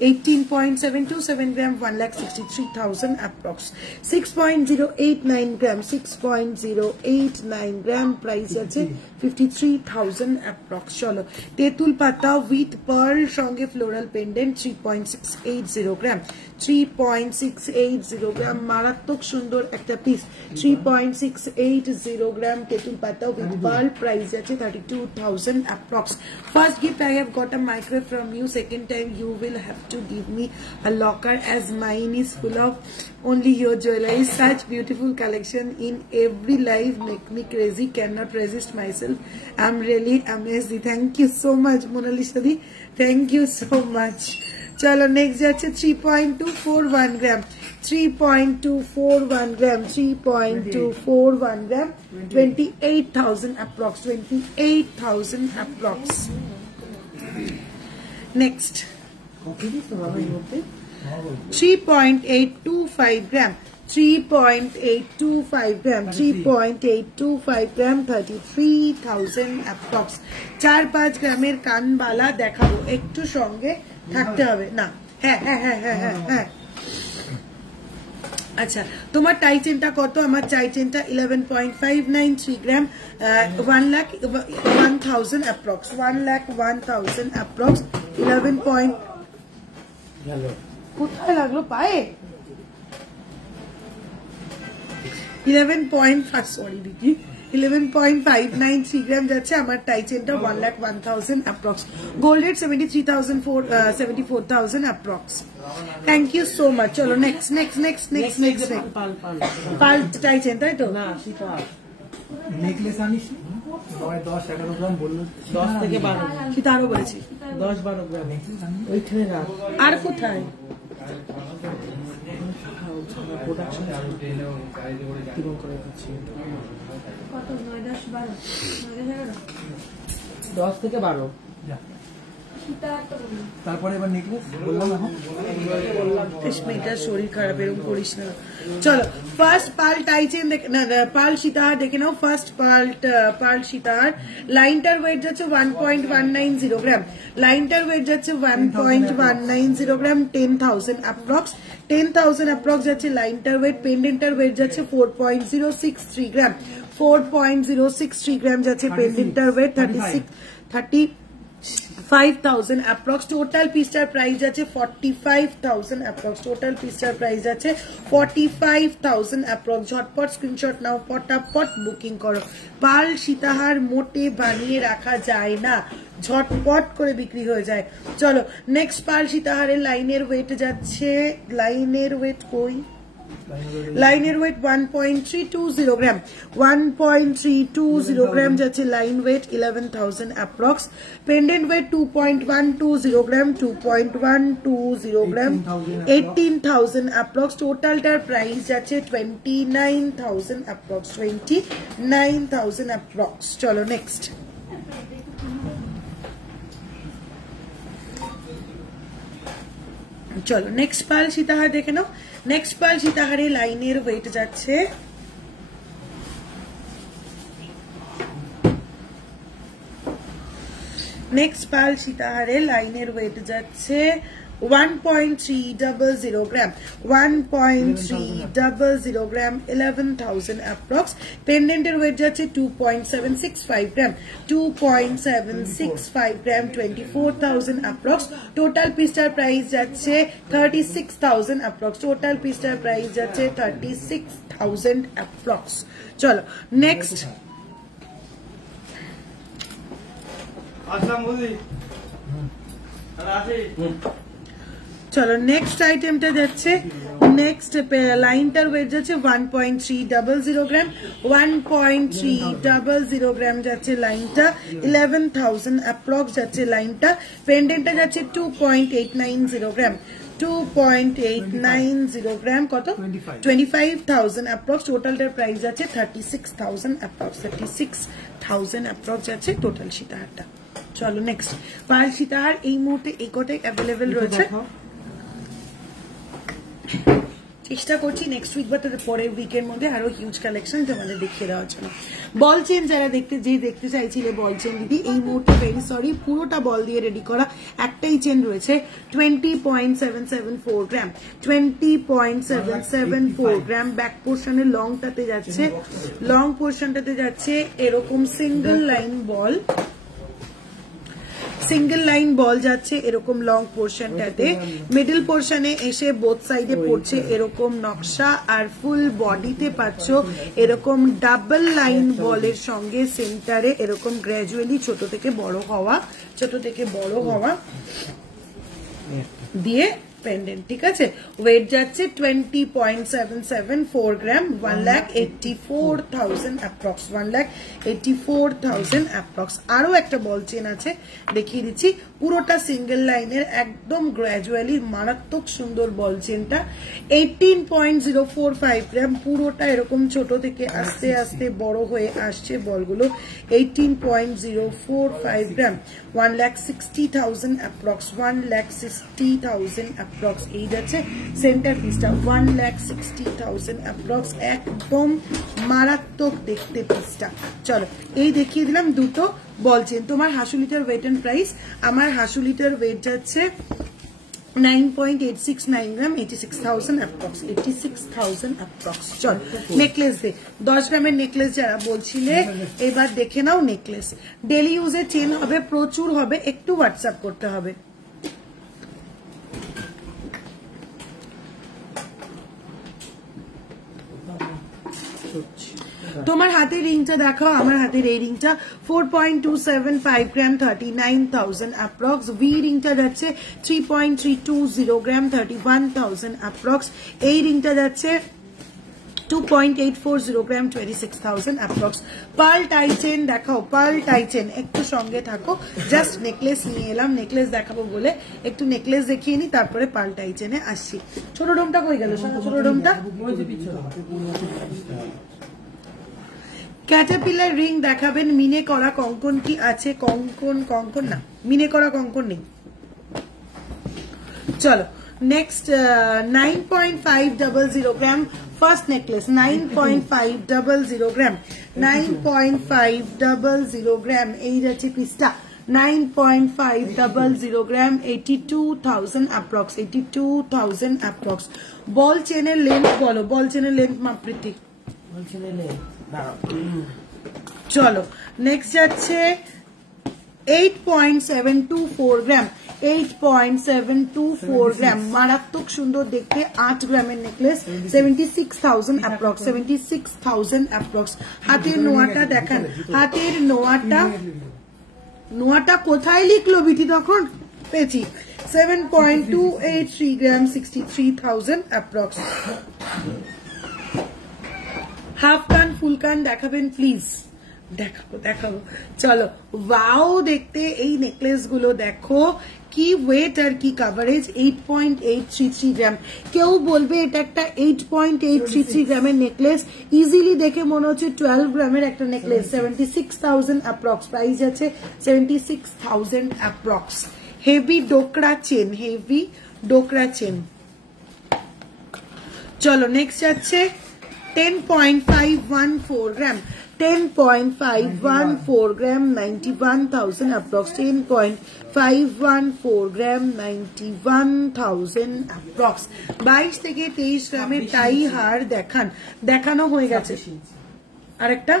18.727 গ্রাম 1,63,000 অ্যাপ্রক্স 6.089 গ্রাম 6.089 গ্রাম প্রাইস আছে 53,000 অ্যাপ্রক্স চলো তেতুল পাতা উইথ পার্ল সঙ্গে ফ্লোরাল পেন্ডেন্ট 3.680 গ্রাম 3.680 গ্রাম মারাত্মক সুন্দর একটা পিস 3.680 গ্রাম তেতুল পাতা উইথ পার্ল প্রাইস আছে 32,000 approx first gift I have got a microwave from you second time you will have to give me a locker as mine is full of only your jewelry such beautiful collection in every life make me crazy cannot resist myself I'm really amazed thank you so much Monalisha di thank you so much chalo next jache 3.241 gram 3.241 gram 3.241 gram 28,000 approx 28,000 approx next 3.825 gram 3.825 gram 3.825 gram 33,000 approx 4-5 গ্রামের কানবালা দেখাবো একটু সঙ্গে থাকতে হবে না হ্যাঁ আচ্ছা তোমার টাই চেনটা কত আমার চাই চেনটা 11.593 গ্রাম 1,01,000 approx 1,01,000 approx 11 point কোথায় লাগলো পায়ে 11.5 sorry দিদি 11.593 গ্রাম যাচ্ছে আমার টাই চেনটা 1,01,000 approx. Gold rate 74,000 approx. Thank you so much. চলো নেক্সট পাল টাই চেন, তাই তো? না সীতাহার নেকলেস আনিস 10-11 গ্রাম বললো 10 থেকে 12 সেটা আরো বলেছি। 10-12 গ্রাম ওইখানে রাখ। আর কোথায়? প্রোডাকশন কিরকম করে দিচ্ছি কত 9, 10, 12, 9, 10 থেকে 12 সীতাহার তো বললাম। তারপরে এবার নেকলেস বললাম এখন মেয়েটার শরীর খারাপ, এরকম করিস না। চলো ফার্স্ট পাল টাই চেন পাল সীতাহার দেখে নাও। ফার্স্ট পাল সীতাহার লাইনটার ওয়েট যাচ্ছে 1.190 গ্রাম। লাইনটার ওয়েট যাচ্ছে 1.190 গ্রাম, 10,000 অ্যাপ্রক্স। 10,000 অ্যাপ্রক্স যাচ্ছে লাইনটার ওয়েট। পেন্ডেন্টার ওয়েট যাচ্ছে 4.063 গ্রাম। 4.063 গ্রাম যাচ্ছে পেন্ডেন্টার ওয়েট। 35,000 অ্যাপ্রক্স। টোটাল পিসটার প্রাইস যাচ্ছে 45,000 অ্যাপ্রক্স। টোটাল পিসটার প্রাইস যাচ্ছে 45,000 অ্যাপ্রক্স। ঝটপট স্ক্রিনশট নাও, ফটাফট বুকিং করো। পাল সীতাহার মোটে বানিয়ে রাখা যায় না, ঝটপট করে বিক্রি হয়ে যায়। চলো নেক্সট পাল সীতাহারের লাইনের ওয়েট যাচ্ছে, লাইনের ওয়েট কই? লাইনের ওয়েট 1.320 গ্রাম। 1.320 গ্রাম যাচ্ছে line weight, 11,000 approx. Pendant weight 2.120 gram. 2.120 gram, 18,000 approx. টোটালটার প্রাইস যাচ্ছে 29,000 অ্যাপ্রক্স। 29,000 অ্যাপ্রক্স। চলো নেক্সট। চলো নেক্সট পাল সীতাহার দেখে নাও। নেক্সট পাল সীতাহারে লাইনের ওয়েট যাচ্ছে নেক্সট পাল সীতাহারে লাইনের ওয়েট যাচ্ছে 1.300 গ্রাম। 1.300 গ্রাম, 11,000 অ্যাপ্রক্স। পেন্ডেন্টের ওয়েট যাচ্ছে 2.765 গ্রাম। 2.765 গ্রাম, 24,000 অ্যাপ্রক্স। টোটাল পিসটার প্রাইস যাচ্ছে 36,000 অ্যাপ্রক্স। টোটাল পিসটার প্রাইস যাচ্ছে 36,000 অ্যাপ্রক্স। চলো নেক্সট। চলো নেক্সট আইটেমটা যাচ্ছে, নেক্সট লাইনটার ওয়েট যাচ্ছে 1.300 গ্রাম। 1.300 গ্রাম যাচ্ছে লাইনটা, 11,000 অ্যাপ্রক্স যাচ্ছে লাইনটা। পেন্ডেন্টটা যাচ্ছে 2.890 গ্রাম। 2.890 গ্রাম, কত? 25,000 অ্যাপ্রক্স। টোটালটার প্রাইস যাচ্ছে 36,000 অ্যাপ্রক্স। 36,000 অ্যাপ্রক্স যাচ্ছে টোটাল সীতাহারটা। চলো নেক্সট পাল সীতাহার এই মুহূর্তে এই কটাই অ্যাভেলেবেল রয়েছে। চেষ্টা করছি নেক্সট উইক বা তাদের পরের উইকের মধ্যে আরো হিউজ কালেকশন তোমাদের দেখিয়ে দেওয়ার জন্য। বল চেন যারা দেখতে চাইছিলে বল চেন দিদি, এই মুহূর্তে ভেরি সরি পুরোটা বল দিয়ে রেডি করা একটাই চেন রয়েছে। 20.774 গ্রাম। 20.774 গ্রাম। ব্যাক পোর্শনের লংটাতে যাচ্ছে, লং পোর্শনটাতে যাচ্ছে এরকম সিঙ্গেল লাইন বল। সিঙ্গেল লাইন বল যাচ্ছে এরকম লং পোর্শনটাতে। মিডল পোর্শনে এসে বোথ সাইডে পড়ছে এরকম নকশা, আর ফুল বডিতে পাচ্ছ এরকম ডাবল লাইন বলের সঙ্গে সেন্টারে এরকম গ্র্যাজুয়ালি ছোট থেকে বড় হওয়া দিয়ে পেন্ডেন্ট। ঠিক আছে, ওয়েট যাচ্ছে 20.774 গ্রাম। 1,84,000 অ্যাপ্রক্স। 1,84,000 অ্যাপ্রক্স। আরো একটা বল চেন আছে, দেখিয়ে দিচ্ছি। পুরোটা সিঙ্গেল লাইনের একদম গ্র্যাজুয়ালি মারাত্মক সুন্দর বল চেনটা। 18.045 গ্রাম। পুরোটা এরকম ছোট থেকে আস্তে আস্তে বড় হয়ে আসছে বলগুলো। 18.045 গ্রাম। 1,60,000 অ্যাপ্রক্স। 1,60,000 অ্যাপ্রক্স। এই যাচ্ছে সেন্টার পিসটা। 1,60,000 অ্যাপ্রক্স। একদম মারাত্মক দেখতে পিসটা। চলো এই দেখিয়ে দিলাম দুটো বল চেন। তোমার হাসুলিটার ওয়েট এন্ড প্রাইস, আমার হাসুলিটার ওয়েট যাচ্ছে 9.869 গ্রাম। 86,000 অ্যাপ্রক্স। 86,000 অ্যাপ্রক্স। চল নেকলেস দে। 10 গ্রামের নেকলেস যারা বলছিলে এবার দেখে নাও নেকলেস। ডেলি ইউজের চেন হবে, প্রচুর হবে, একটু হোয়াটসঅ্যাপ করতে হবে। তোমার হাতের রিংটা দেখাও, আমার হাতের এই রিংটা 4.275 গ্রাম 39,000 অ্যাপ্রক্স। ভি রিংটা যাচ্ছে 3.320 গ্রাম 31,000 অ্যাপ্রক্স। এই রিংটা যাচ্ছে 2.840 গ্রাম 26,000 অ্যাপ্রক্স। পার্ল টাই চেন দেখাও, পার্ল টাই চেন, একটু সঙ্গে থাকো, জাস্ট নেকলেস নিয়ে এলাম, নেকলেস দেখাবো বলে একটু নেকলেস দেখিয়ে নি, তারপরে পার্ল টাই চেনে আসছি। ছোট ডোমটা কই গেল? ছোট ডোমটা ক্যাটারপিলার রিং দেখাবেন। মিনে করা কঙ্কন কি আছে? কঙ্কন না, মিনে করা কঙ্কন নেই। চলো নেক্সট 9.500 গ্রাম ফার্স্ট নেকলেস, 9.500 গ্রাম, 9.500 গ্রাম, এই যাচ্ছে পিসটা 9.500 গ্রাম, 82,000 অ্যাপ্রক্স, 82,000 অ্যাপ্রক্স। বল চেনের লেন্থ বলো, বল চেনের লেন্থ মাপৃতি। চলো নেক্সট যাচ্ছে 8.724 গ্রাম, 8.724 গ্রাম, মারাত্মক সুন্দর দেখতে 8 গ্রামের নেকলেস, 76,000 অ্যাপ্রক্স, 76,000 অ্যাপ্রক্স। হাতের নোয়াটা দেখান, হাতের নোয়াটা কোথায় লিখলো বিটি তখন? পেয়েছি 7.283 গ্রাম, 63,000 অ্যাপ্রক্স। হাফ কান ফুল কান দেখাবেন প্লিজ। দেখাবো চলো। ওয়াও দেখতে এই নেকলেস গুলো দেখো, কি ওয়েট আর কি কাভারেজ। 8.833 গ্রাম। কেউ বলবে এটা একটা 8.833 গ্রামের নেকলেস, ইজিলি দেখে মনে হচ্ছে 12 গ্রামের একটা নেকলেস। 76,000 অ্যাপ্রক্স, প্রাইস আছে 76,000 অ্যাপ্রক্স। হেভি ডোকরা চেন, হেভি ডোকরা চেন। চলো নেক্সট যাচ্ছে 10.514 গ্রাম, 10.514 গ্রাম, 91,000 অ্যাপ্রক্স, 10.514 গ্রাম, 91,000 অ্যাপ্রক্স। 22 থেকে 23 গ্রামের টাই হার দেখানো হয়ে গেছে। আরেকটা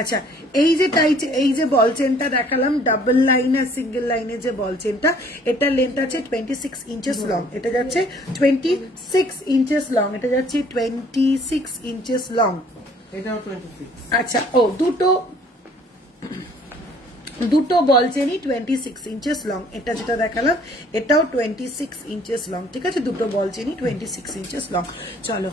আচ্ছা, এই যে টাই, এই যে বল চেনটা দেখালাম, ডাবল লাইন আর সিঙ্গেল লাইনের যে বল চেনটা, এটা লেন্থ আছে 26 ইঞ্চেস লং, এটা যাচ্ছে 26 ইঞ্চেস লং, এটা যাচ্ছে 26 ইঞ্চেস লং। এটাও 26। আচ্ছা, ও দুটো বল চেনই 26 ইঞ্চেস লং। এটা যেটা দেখালাম এটাও 26 ইঞ্চেস লং, ঠিক আছে? দুটো বল চেনই 26 ইঞ্চেস লং। চলো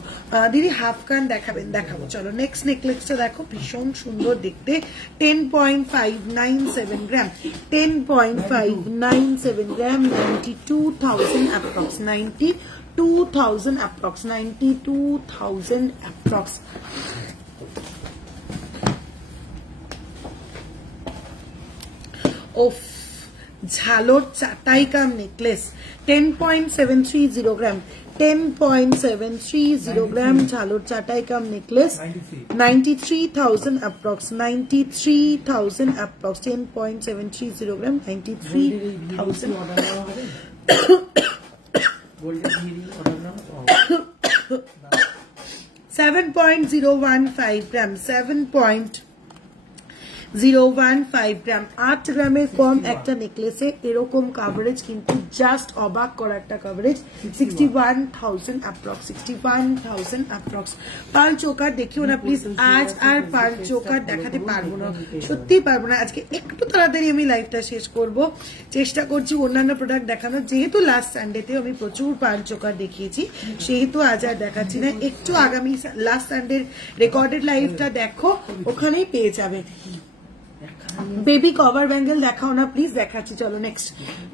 দিদি হাফ কান দেখাবেন, দেখাবো। চলো নেক্সট নেকলেসটা দেখো, ভীষণ সুন্দর দেখতে, 10.597 গ্রাম, 10.597 গ্রাম, 92,000 অ্যাপ্রক্স, 92,000 অ্যাপ্রক্স, 92,000 অ্যাপ্রক্স। ওফ, ঝালোর চাটাই কাম নেকলেস, 10.730 গ্রাম, 10.730 গ্রাম, ঝালোর চাটাই কাম নেকলেস, 93,000 অ্যাপ্রক্স, 93,000 অ্যাপ্রক্স, 10.730 গ্রাম, 93,000। 7.015 গ্রাম, 7.015 গ্রাম, 8 গ্রামের কম একটা নেকলেসে এরকম কাভারেজ কিন্তু জাস্ট অবাক করা একটা coverage. 61,000 approx, 61,000 approx. Pearl choker দেখিও না প্লিজ, আজ আর পার্ল চোকার দেখাতে পারবো না, সত্যি পারবো না। আজকে একটু তাড়াতাড়ি আমি লাইভটা শেষ করব, চেষ্টা করছি অন্যান্য প্রোডাক্ট দেখানোর। যেহেতু লাস্ট সানডেতে আমি প্রচুর পার্ল চোকার দেখিয়েছি, সেহেতু আজ আর দেখাচ্ছি না। একটু আগামী লাস্ট সানডের রেকর্ডেড লাইভটা দেখো, ওখানেই পেয়ে যাবে। বেবি কভার ব্যাঙ্গেল দেখাও না প্লিজ, দেখাচ্ছি। চলো নেক্সট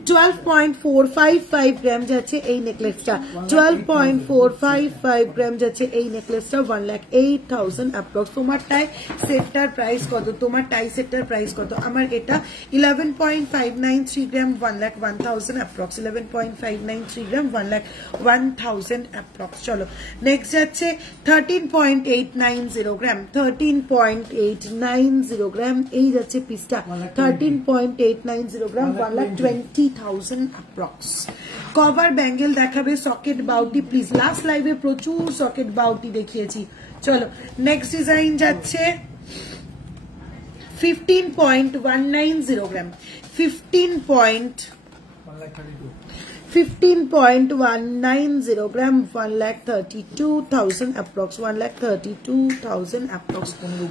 12.455 গ্রাম যাচ্ছে এই নেকলেসটা, 12.455 গ্রাম যাচ্ছে এই নেকলেসটা, 1,08,000 অ্যাপ্রক্স। তোমার টাই সেটটার প্রাইস কত? তোমার টাই সেটটার প্রাইস কত? আমার এটা 11.593 গ্রাম, 1,01,000 অ্যাপ্রক্স, 11.593 গ্রাম, 1,01,000 অ্যাপ্রক্স। চলো নেক্সট যাচ্ছে 13.890 গ্রাম, 13.890 গ্রাম, এই যাচ্ছে পিসটা 13.890 গ্রাম, 1,20,000 অ্যাপ্রক্স। কভার ব্যাঙ্গেল দেখাবে, সকেট বাউটি প্লিজ। লাস্ট লাইভে প্রচুর সকেট বাউটি দেখিয়েছি। চলো নেক্সট ডিজাইন যাচ্ছে 15.190 গ্রাম, 15.192 15.190 গ্রাম, 1,32,000 approx, 1,32,000 approx।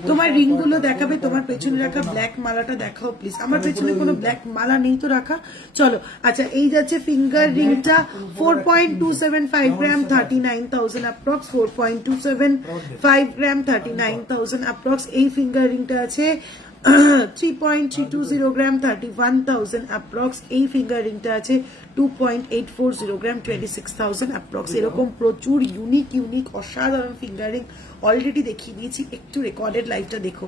তোমার রিং গুলো দেখাবে, তোমার পেছনে রাখা ব্ল্যাক মালাটা দেখাও প্লিজ। আমার পেছনে কোনো ব্ল্যাক মালা নেই তো রাখা। চলো আচ্ছা, এই যাচ্ছে ফিঙ্গার রিংটা 4.275 গ্রাম, 39,000 approx, 4.275 গ্রাম, 39,000 approx। এই ফিঙ্গার রিংটা আছে 3.320 গ্রাম, 31,000 approx। এই ফিঙ্গার রিংটা আছে 2.840 গ্রাম, 26,000 approx। এরকম প্রচুর ইউনিক অসাধারণ ফিঙ্গার রিং অলরেডি দেখিয়ে দিয়েছি, একটু রেকর্ডেড লাইভটা দেখো।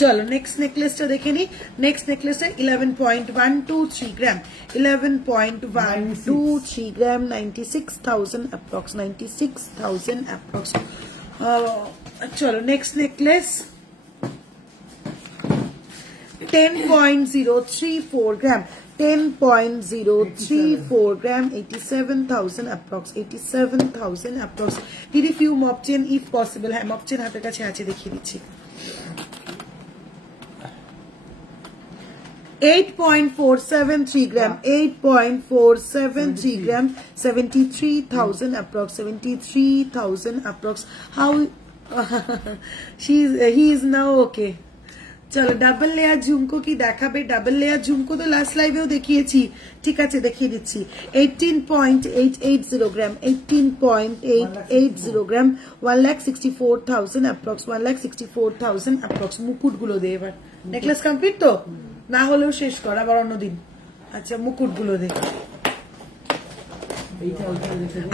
চলো নেক্সট নেকলেসটা দেখে নি। নেক্সট নেকলেসটা 11.123 গ্রাম, 11.123 গ্রাম, 96,000 approx, 96,000 approx। চলো next necklace 10.034 gram, 10.034 gram, 87,000 approx, 87,000 approx। দিদি few mop chain if possible. হ্যাঁ মপ চেন হাতের কাছে আছে, দেখিয়ে দিচ্ছি। 8.473 gram, 8.473 gram, 73,000 approx, 73,000 approx। How he is now okay। চলো ডাবল লেয়ার ঝুমকো কি দেখাবে? ডাবল লেয়ার ঝুমকো তো লাস্ট লাইভেও দেখিয়েছি, ঠিক আছে দেখিয়ে দিচ্ছি। 18.880 গ্রাম, 18.880 গ্রাম, 1,64,000 approx, 1,64,000 approx। মুকুট গুলো দে এবার। নেকলেস কমপ্লিট তো না হলেও শেষ কর আবার অন্যদিন। আচ্ছা মুকুট গুলো দে।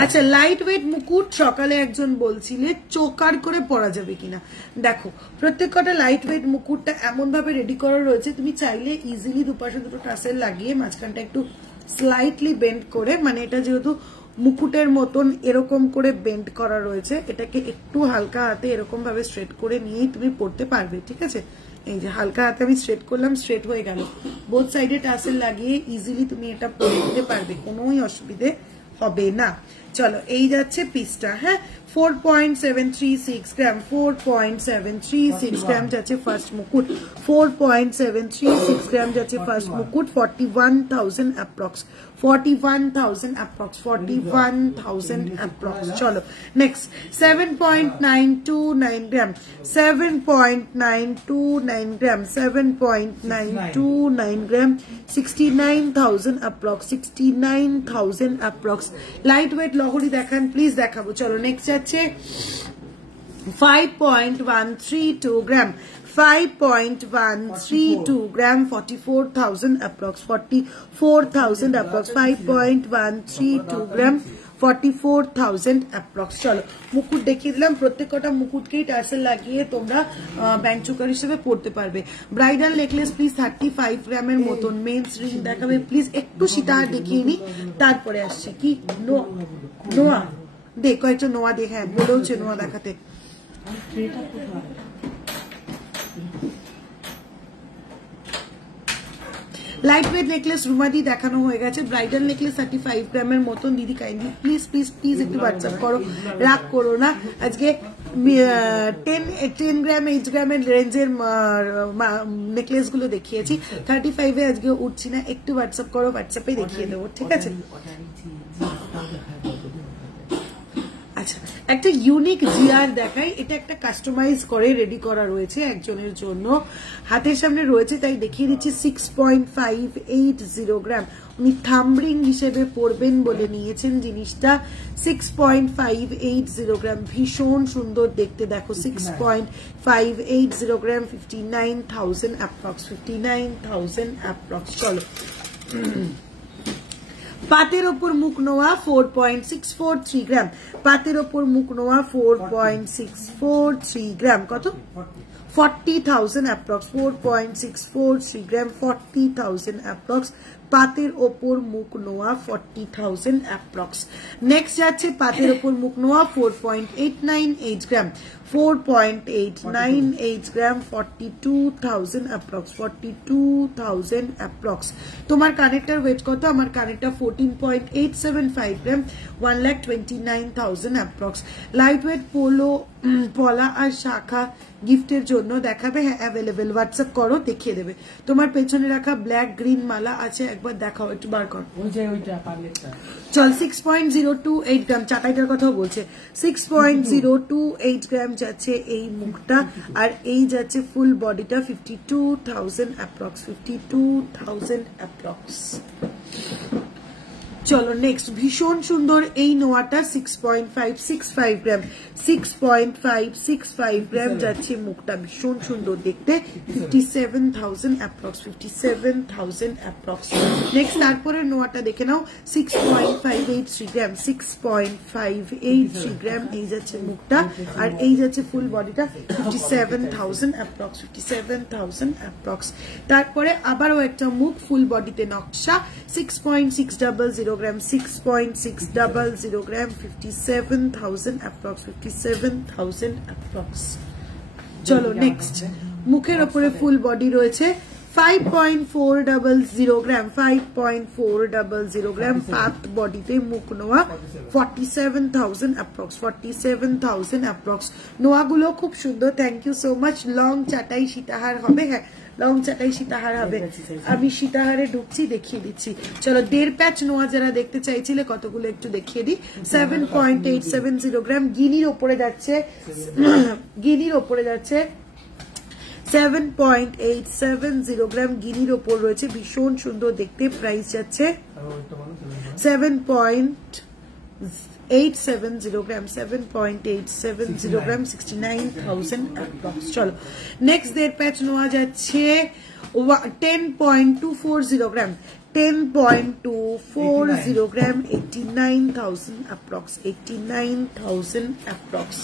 আচ্ছা লাইট ওয়েট মুকুট সকালে একজন বলছিলে চোকার করে পরা যাবে কিনা। দেখো প্রত্যেক কটা লাইট ওয়েট মুকুটটা এমন ভাবে রেডি করা রয়েছে, তুমি চাইলে ইজিলি দুপাশে দুটো টাসেল লাগিয়ে মাঝখানটা একটু স্লাইটলি বেন্ড করে, মানে এটা যেহেতু মুকুটের মতন এরকম করে বেন্ড করা রয়েছে, এটাকে একটু হালকা হাতে এরকম ভাবে স্ট্রেট করে নিয়েই তুমি পরতে পারবে, ঠিক আছে। এই যে হালকা হাতে আমি স্ট্রেট করলাম, স্ট্রেট হয়ে গেল। বোথ সাইডে টাসেল লাগিয়ে ইজিলি তুমি এটা পরে নিতে পারবে, কোনোই অসুবিধে হবে না। চলো এই যাচ্ছে পিসটা। হ্যাঁ 4.736 গ্রাম, 4.736 গ্রাম যাচ্ছে ফার্স্ট মুকুট, 4.736 গ্রাম যাচ্ছে ফার্স্ট মুকুট, 41,000 approx, 41,000 approx, 41,000 approx। চলো নেক্সট 7.929 গ্রাম, 7.929 গ্রাম, 7.929 গ্রাম, 69,000 approx, 69,000 approx। লাইট ওয়েট লহরি দেখান প্লিজ। দেখাবো। চলো নেক্সট যাচ্ছে 5.132 গ্রাম, 5.132 গ্রাম, 44,000 approx, 44,000 approx, 5.132 গ্রাম, 44,000 approx। চলো মুকুট দেখিয়ে দিলাম, প্রত্যেক কটা মুকুটকেই টার্সেল লাগিয়ে তোমরা ব্যাংক চোকার হিসেবে পড়তে পারবে। ব্রাইডাল নেকলেস প্লিজ 35 গ্রামের মতন। মেন্স রিং দেখাবে প্লিজ, একটু সীতাহার দেখিয়ে নি তারপরে আসছে। কি নোয়া দে, কয়েকটা নোয়া দে। হ্যাঁ বলেওছে নোয়া দেখাতে। লাইট ওয়েট নেকলেস রুমাদি দেখানো হয়ে গেছে। ব্রাইডাল নেকলেস 35 গ্রামের মতন। দিদি কাইন্ডলি প্লিজ প্লিজ প্লিজ একটু হোয়াটসঅ্যাপ করো, রাগ করো না। আজকে 10 গ্রাম 8 গ্রামের রেঞ্জের নেকলেস গুলো দেখিয়েছি, 35-এ আজকে উঠছি না। একটু হোয়াটসঅ্যাপ করো, হোয়াটসঅ্যাপে দেখিয়ে দেবো, ঠিক আছে। আচ্ছা একটা ইউনিক জিআর দেখাই। এটা একটা কাস্টমাইজ করে রেডি করা রয়েছে একজনের জন্য, হাতের সামনে রয়েছে তাই দেখিয়ে দিচ্ছি। 6.580 গ্রাম, উনি থাম্বরিং হিসেবে পরবেন বলে নিয়েছেন জিনিসটা। 6.580 গ্রাম, ভীষণ সুন্দর দেখতে। দেখো 6.580 গ্রাম, 59,000 approx, 59,000 approx। চলো পাতের ওপর মুখ নোয়া 4.643 গ্রাম, পাতের ওপর মুখ নোয়া 4.643 গ্রাম। কত? 40,000 approx, 4.643 গ্রাম, 40,000 approx। পাতের ওপর মুখ নোয়া 40,000 approx। নেক্সট যাচ্ছে পাতের ওপর মুখ নোয়া 4.898 গ্রাম, 4.898 গ্রাম, 42,000 approx, 42,000 approx। তোমার কানেক্টার ওয়েট কত? আমার কানেক্টার 14.875 গ্রাম, 1,29,000 approx। লাইট ওয়েট পোলো পলা আর শাখা গিফটের জন্য দেখাবে। হ্যাঁ অ্যাভেলেবেল, হোয়াটসঅ্যাপ করো দেখিয়ে দেবে। তোমার পেছনে রাখা ব্ল্যাক গ্রিন মালা আছে একবার দেখাও, একটু বার কর। ওই যে ওইটা পার্লেটটা চল 6.028 গ্রাম, চাটাইটার কথাও বলছে। 6.028 গ্রাম যাচ্ছে এই মুখটা, আর এই যাচ্ছে ফুল বডিটা 52,000 অ্যাপ্রক্স, 52,000 অ্যাপ্রক্স। চলো নেক্সট, ভীষণ সুন্দর এই নোয়াটা 6.565 গ্রাম, 6.565 গ্রাম যাচ্ছে মুখটা, ভীষণ সুন্দর দেখতে, 57,000 অ্যাপ্রক্স, 57,000 অ্যাপ্রক্স। নেক্সট তারপরে নোয়াটা দেখে নাও 6.583 গ্রাম, 6.583 গ্রাম এই যাচ্ছে মুখটা, আর এই যাচ্ছে ফুল বডিটা 57,000 অ্যাপ্রক্স, 57,000 অ্যাপ্রক্স। তারপরে আবারও একটা মুখ ফুল বডিতে নকশা 6.600 গ্রাম, 6.600 গ্রাম, 57,000 অ্যাপ্রক্স, 57,000 অ্যাপ্রক্স। চলো নেক্সট, মুখের ওপরে ফুল বডি রয়েছে 5.400 গ্রাম, 5.400 গ্রাম, পাত বডিতে মুখ নোয়া 47,000 অ্যাপ্রক্স, 47,000 অ্যাপ্রক্স। নোয়াগুলো খুব সুন্দর, thank you so much. Long চাটাই সীতাহার হবে, হ্যাঁ লং চাটাই সীতাহার হবে। আমি সীতাহারে ঢুকছি, দেখিয়ে দিচ্ছি। চলো 1.5 প্যাচ নোয়া যারা দেখতে চাইছিলে কতগুলো একটু দেখিয়ে দিই। 7.870 গ্রাম, গিনির ওপরে যাচ্ছে, গিনির ওপরে যাচ্ছে 7.870 গ্রাম, গিনির ওপর রয়েছে, ভীষণ সুন্দর দেখতে। প্রাইস যাচ্ছে 7.870 গ্রাম, 7.870 গ্রাম, 69,000 অ্যাপ্রক্স। চলো নেক্সট 1.5 প্যাচ নোয়া যাচ্ছে 10.240 গ্রাম, 10.240 গ্রাম, 89,000 অ্যাপ্রক্স, 89,000 অ্যাপ্রক্স।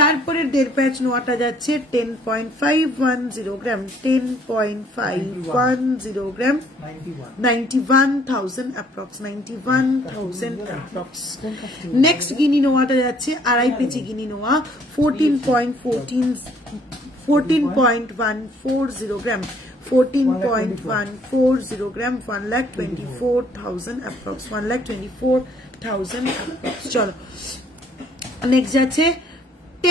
তারপরে 1.5 প্যাচ নোয়াটা যাচ্ছে 10.510 গ্রাম, 10.510 গ্রাম, 91,000 অ্যাপ্রক্স, 91,000 অ্যাপ্রক্স। নেক্সট গিনি নোয়াটা যাচ্ছে 2.5 পেচি গিনি নোয়া 14.140 গ্রাম, 14.140 গ্রাম, 1,24,000 অ্যাপ্রক্স, 1,24,000 অ্যাপ্রক্স। চলো নেক্সট যাচ্ছে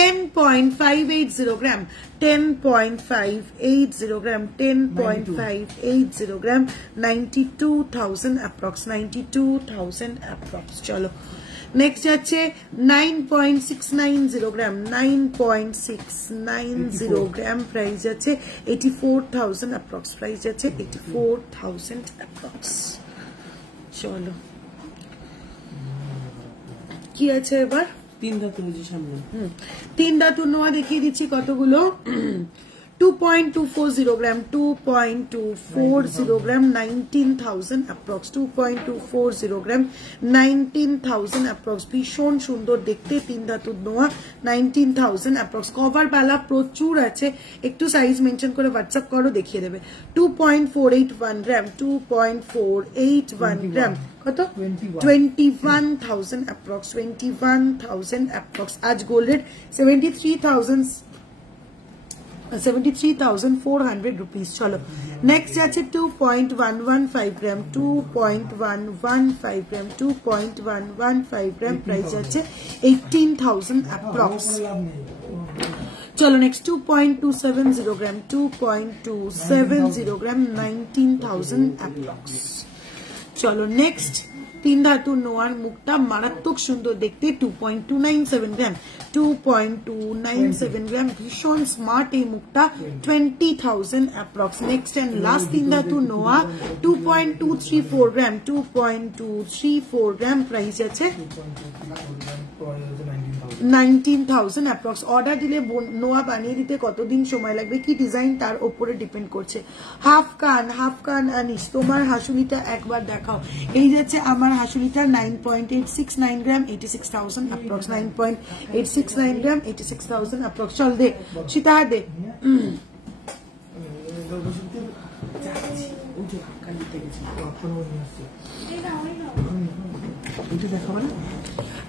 10.580 গ্রাম, 10.580 গ্রাম, 10.580 গ্রাম, 92,000 অ্যাপ্রক্স, 92,000 অ্যাপ্রক্স। চলো নেক্সট যাচ্ছে 9.690 গ্রাম, 9.690 গ্রাম, প্রাইস যাচ্ছে 84,000 অ্যাপ্রক্স, প্রাইস যাচ্ছে 84,000 অ্যাপ্রক্স। চলো কি আছে এবার, 3 ধাতু বুঝি সামনে, 3 ধাতুর নোয়া দেখিয়ে দিচ্ছি কতগুলো। 2.240 গ্রাম, 2.240 গ্রাম, 19,000 অ্যাপ্রক্স, 2.240 গ্রাম, 19,000 অ্যাপ্রক্স। ভীষণ সুন্দর দেখতে 3 ধাতুর নোয়া, 19,000 অ্যাপ্রক্স। কভার বেলা প্রচুর আছে, একটু সাইজ মেনশন করে হোয়াটসঅ্যাপ করো, দেখিয়ে দেবে। 2.481 গ্রাম, 2.481 গ্রাম, কত 21,000 অ্যাপ্রক্স, 21,000 অ্যাপ্রক্স। আজ গোল্ড রেট 73,400 রুপিস। চলো নেক্সট আছে 2.115 গ্রাম, 2.115 গ্রাম, 2.115 গ্রাম, প্রাইস আছে 18,000 অ্যাপ্রক্স। চলো নেক্সট 2.270 গ্রাম, 2.270 গ্রাম, 19,000 অ্যাপ্রক্স। চলো নেক্সট 3 ধাতুর নোয়ার মুখটা মারাত্মক সুন্দর দেখতে, 2.297 গ্রাম, 2.297 গ্রাম, ভীষণ স্মার্ট এই মুখটা, 20,000 অ্যাপ্রক্স। নেক্সট এন্ড লাস্ট 3 ধাতুর নোয়া 2.234 গ্রাম, 2.234 গ্রাম, প্রাইস আছে 19,000 অ্যাপ্রক্স। অর্ডার দিলে নোয়া বানিয়ে দিতে কতদিন সময় লাগবে, কি ডিজাইন তার উপরে ডিপেন্ড করছে। হাফ কান আনিস, তোমার হাসুলিটা একবার দেখাও। এই যাচ্ছে আমার হাসুলিটা 9.869 গ্রাম, 86,000 অ্যাপ্রক্স, 9.869 গ্রাম, 86,000 অ্যাপ্রক্স। চল দে সীতাহার দে।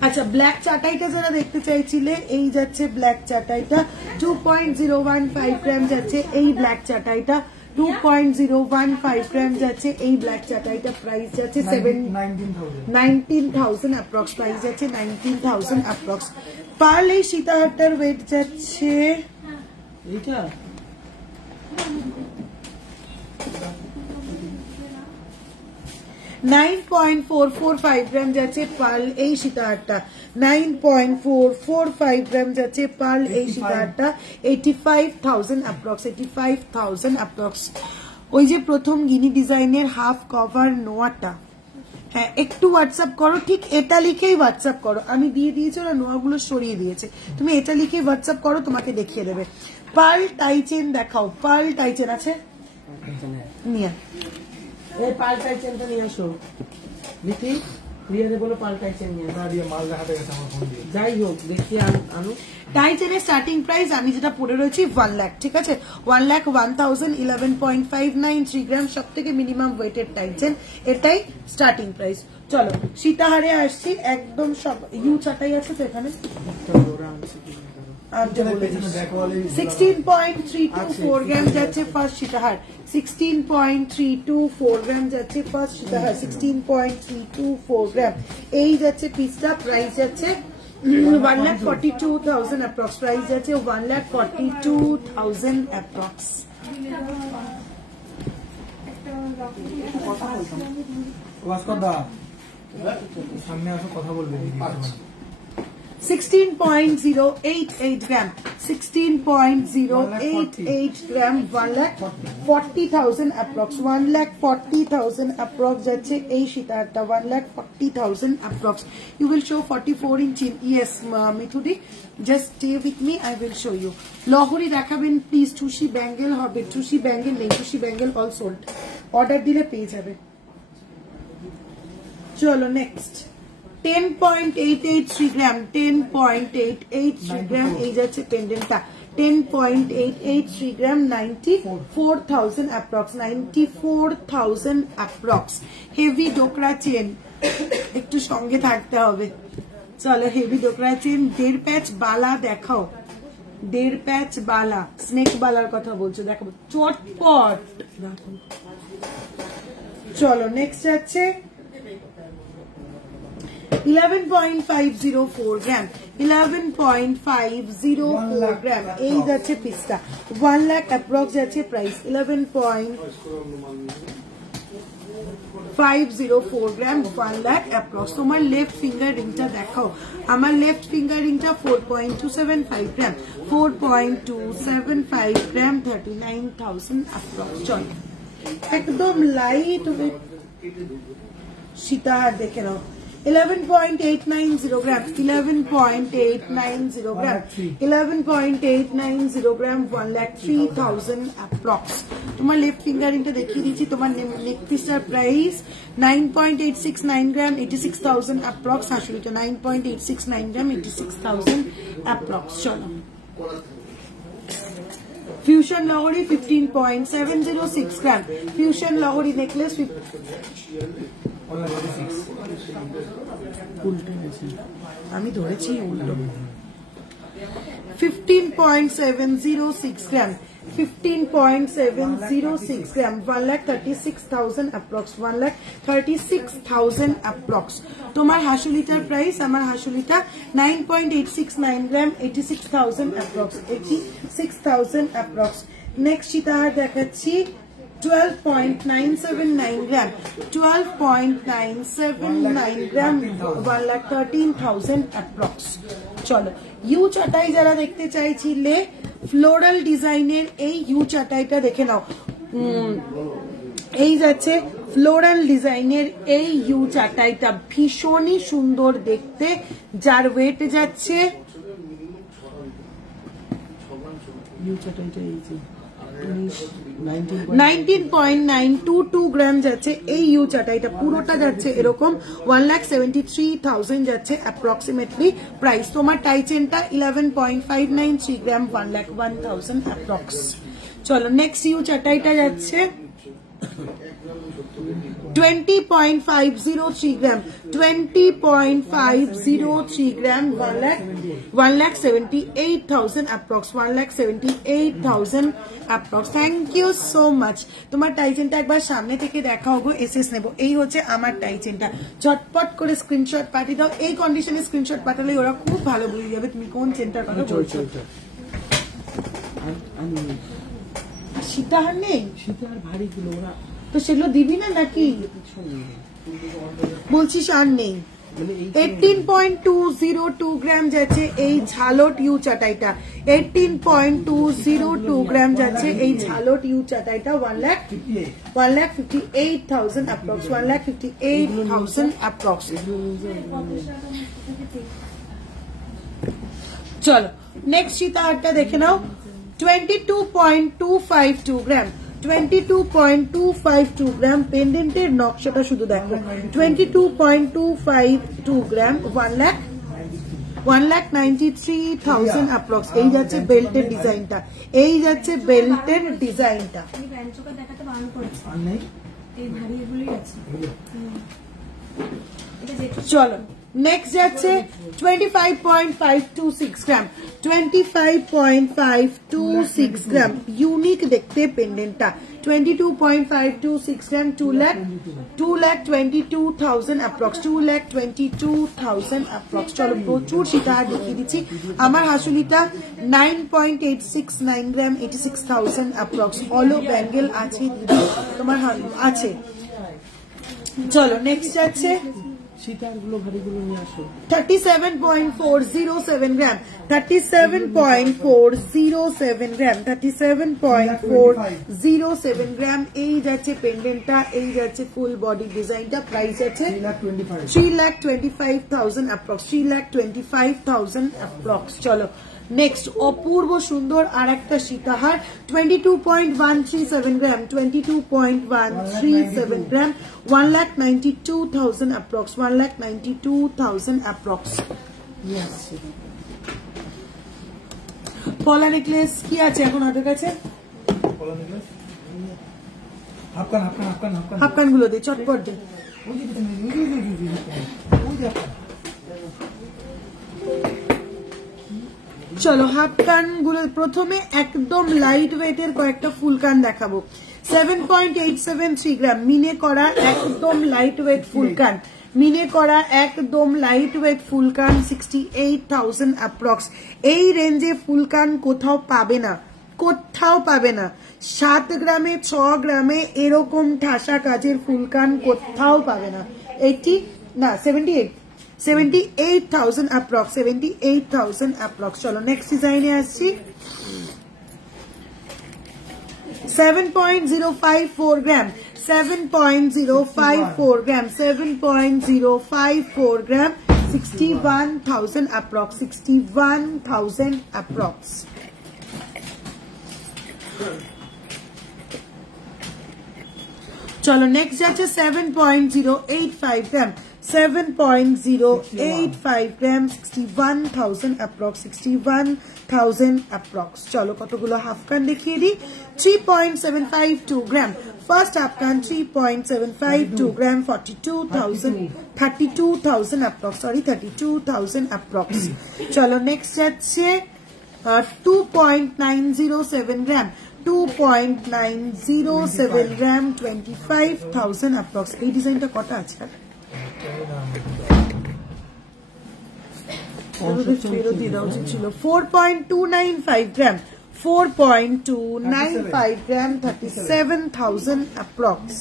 আচ্ছা ব্ল্যাক চাটাইটা যারা দেখতে চাইছিলে, এই যাচ্ছে ব্ল্যাক চাটাইটা 2.015 গ্রাম যাচ্ছে এই ব্ল্যাক চাটাইটা, 2.015 গ্রাম যাচ্ছে এই ব্ল্যাক চাটাইটা, প্রাইস যাচ্ছে 19,000 অ্যাপ্রক্স, প্রাইস যাচ্ছে 19,000 অ্যাপ্রক্স। পার্ল এই সীতাহারটার ওয়েট যাচ্ছে 9.445 গ্রাম যাচ্ছে পার্ল এই সীতাহারটা, 9.445 গ্রাম যাচ্ছে পার্ল এই সীতাহারটা, 85,000 অ্যাপ্রক্স, 85,000 অ্যাপ্রক্স। ওই যে প্রথম গিনি ডিজাইনের হাফ কভার নোয়াটা, হ্যাঁ একটু হোয়াটসঅ্যাপ করো, ঠিক এটা লিখেই হোয়াটসঅ্যাপ করো, আমি দিয়ে দিয়েছি ওরা নোয়াগুলো সরিয়ে দিয়েছে, তুমি এটা লিখেই হোয়াটসঅ্যাপ করো, তোমাকে দেখিয়ে দেবে। পার্ল টাই চেন দেখাও, পার্ল টাই চেন আছে নিয়ে, এই পাল্টাই চেনটা নিয়ে আসো লিখি, রিয়াদের বলো পাল্টাই চেন নিয়ে আসো। না দিয়ে মাল দেখাতে গেছে আমার ফোন দিয়ে। যাই হোক দেখি আনো। টাই চেনের স্টার্টিং প্রাইস আমি যেটা পড়ে রয়েছি 1 লাখ, ঠিক আছে, 1,01,000, 11.593 গ্রাম, সব থেকে মিনিমাম ওয়েটের টাই চেন, এটাই স্টার্টিং প্রাইস। চলো সীতাহারে আসছি, একদম সব ইউ চাটাই আছে তো এখানে, 16.324 গ্রাম যাচ্ছে ফার্স্ট সীতাহার, 16.324 গ্রাম যাচ্ছে ফার্স্ট সীতাহার, 16.324 গ্রাম এই যাচ্ছে পিসটা, প্রাইস যাচ্ছে 1,42,000 অ্যাপ্রক্স, প্রাইস যাচ্ছে 1,42,000 অ্যাপ্রক্স। সামনে আসো কথা বলবে। 16.088 গ্রাম, 16.088 গ্রাম, 1,40,000 অ্যাপ্রক্স, 1,40,000 অ্যাপ্রক্স যাচ্ছে এই সীতাহারটা, 1,40,000 approx. You will show 44 inch in, yes Mithudi, just stay with me, I will show you. লহরি দেখাবেন প্লিজ, টুসি ব্যাঙ্গেল হবে, টুসি ব্যাঙ্গেল নেই, টুসি ব্যাঙ্গেল অল সোল্ড, অর্ডার দিলে পেয়ে যাবে। চলো নেক্সট 10.883 গ্রাম, 10.883 গ্রাম এই যাচ্ছে পেন্ডেন্টটা, 10.883 গ্রাম, 94,000 অ্যাপ্রক্স, 94,000 অ্যাপ্রক্স। হেভি ডোকরা চেন, একটু সঙ্গে থাকতে হবে। চলো হেভি ডোকরা চেন, 1.5 প্যাচ বালা দেখাও, 1.5 প্যাচ বালা, স্নেক বালার কথা বলছো, দেখাবো চটপট। চলো নেক্সট যাচ্ছে 11.504 গ্রাম, 11.504 গ্রাম এই যাচ্ছে পিসটা, 1 লাখ অ্যাপ্রক্স যাচ্ছে প্রাইস, 11.504 গ্রাম, 1 লাখ অ্যাপ্রক্স। তোমার লেফট ফিঙ্গার রিংটা দেখাও, আমার লেফট ফিঙ্গার রিংটা 4.275 গ্রাম, 4.275 গ্রাম, 39,000 অ্যাপ্রক্স। চল একদম লাইট ওয়েট সীতাহার দেখে নাও, 11.890 গ্রাম, 11.890 গ্রাম, 11.890 গ্রাম, 1,03,000 অ্যাপ্রক্স। তোমার লেফট ফিঙ্গারিংটা দেখিয়ে দিচ্ছি, তোমার নেক পিসটার প্রাইস 9.869 গ্রাম, 86,000 অ্যাপ্রক্স, হাসুলিটা 9.869 গ্রাম, 86,000 অ্যাপ্রক্স। চলো ফিউশন লহরি 15.706 গ্রাম, ফিউশন লহরি নেকলেস আমি ধরেছি উল্টো, 15.706 গ্রাম, 15.706 গ্রাম, 1,36,000 অ্যাপ্রক্স, 1,36,000 অ্যাপ্রক্স। তোমার হাসুলিটার প্রাইস, আমার হাসুলিটা 9.869 গ্রাম, 86,000 অ্যাপ্রক্স, 86,000 অ্যাপ্রক্স। নেক্সট সীতাহার দেখাচ্ছি 12.979 গ্রাম, 12.979 গ্রাম, 1,13,000 অ্যাপ্রক্স। চলো ইউ চাটাই যারা দেখতে চাইছিলে ফ্লোরাল ডিজাইনের এই ইউ চাটাইটা দেখে নাও, এই যাচ্ছে ফ্লোরাল ডিজাইনের এই ইউ চাটাইটা, ভীষণই সুন্দর দেখতে, যার ওয়েট যাচ্ছে ইউ চাটাইটা এই যে 19.922 গ্রাম যাচ্ছে এই ইউ চাটাইটা, পুরোটা যাচ্ছে এরকম, 1,73,000 যাচ্ছে অ্যাপ্রক্সিমেটলি প্রাইস। তোমার টাই চেনটা 11.593 গ্রাম, 1,01,000 অ্যাপ্রক্স। চলো নেক্সট ইউ চাটাইটা যাচ্ছে 20.503 gram, 20.503 gram, 1,78,000 approx, 1,78,000 approx. Thank you so much. তোমার টাইচেনটা একবার সামনে থেকে দেখাও গো, এসএস নেবো। এই হচ্ছে আমার টাইচেনটা, চটপট করে স্ক্রিনশট পাঠিয়ে দাও, এই কন্ডিশনে স্ক্রিনশট পাঠালে ওরা খুব ভালো বুঝে যাবে তুমি কোন চেনটার কথা বলছো। সীতাহার নেই, সীতাহার ভারী গুলো ওরা তো সেগুলো দিবি না নাকি বলছিস? আর নেই। 18.202 গ্রাম যাচ্ছে এই ঝালট ইউ চাটাইটা, 18.202 গ্রাম যাচ্ছে এই ঝালট ইউ চাটাইটা। 1,58,000 approx, 1,58,000 approx. চলো নেক্সট সীতাহারটা দেখে নাও। 22.252 গ্রাম, 22.252 গ্রাম। পেন্ডেন্টের নকশাটা শুধু দেখো, 22.252 গ্রাম, 1,93,000 অ্যাপ্রক্স। এই যাচ্ছে বেল্টের ডিজাইনটা, এই যাচ্ছে বেল্টের ডিজাইনটা। চলো নেক্সট যাচ্ছে 25.526 গ্রাম, 25.526 গ্রাম। ইউনিক দেখতে পেন্ডেন্টটা, 22.526 গ্রাম, 2,22,000 অ্যাপ্রক্স, 2,22,000 অ্যাপ্রক্স। চলো প্রচুর সীতাহার দেখিয়ে দিচ্ছি। আমার হাসুলিটা 9.869 গ্রাম, 86,000 অ্যাপ্রক্স। অলো ব্যাঙ্গেল আছে দিদি, তোমার আছে। চলো নেক্সট যাচ্ছে 37.407 গ্রাম, 37.407 গ্রাম, 37.407 গ্রাম। এই যাচ্ছে পেন্ডেন্টটা, এই যাচ্ছে ফুল বডি ডিজাইনটা। প্রাইস আছে 3,25,000 অ্যাপ্রক্স, 3,25,000 অ্যাপ্রক্স। চলো নেক্সট অপূর্ব সুন্দর আর একটা সীতাহার, 22.137 গ্রাম, 22.137 গ্রাম, 1,92,000 অ্যাপ্রক্স, 1,92,000 অ্যাপ্রক্স। পলা নেকলেস কি আছে এখন হাতের কাছে? হাফকান গুলো দে, চটপট দে। চলো হাফকান গুলো প্রথমে একদম লাইট ওয়েটের কয়েকটা ফুলকান দেখাবো। 7.873 গ্রাম মিনে করা একদম লাইট ওয়েট ফুলকান, মিনে করা একদম লাইট ওয়েট ফুলকান, 68,000 অ্যাপ্রক্স। এই রেঞ্জে ফুলকান কোথাও পাবে না, কোথাও পাবে না। 7 গ্রামে 6 গ্রামে এরকম ঠাসা কাজের ফুলকান কোথাও পাবে না। 78,000 অ্যাপ্রক্স, 78,000 অ্যাপ্রক্স। চলো নেক্সট ডিজাইনে আসছি। 7.054 গ্রাম, 7.054 গ্রাম, 7.054 গ্রাম, 61,000 অ্যাপ্রক্স, 61,000 অ্যাপ্রক্স। চলো নেক্সট যাচ্ছে 7.085 গ্রাম, 7.085 গ্রাম, 61,000 অ্যাপ্রক্স, 61,000 অ্যাপ্রক্স। চলো কতগুলো হাফকান দেখিয়ে দিই। 3.752 গ্রাম, ফার্স্ট হাফকান 3.752 গ্রাম, 32,000 অ্যাপ্রক্স, সরি 32,000 অ্যাপ্রক্স। চলো নেক্সট যাচ্ছে 2.907 গ্রাম, 2.907 গ্রাম, 25,000 অ্যাপ্রক্স। এই ডিজাইনটা কটা আছে? ফেরত দিয়ে দেওয়া উচিত ছিল। 4.295 গ্রাম, 4.295 গ্রাম, 37,000 অ্যাপ্রক্স।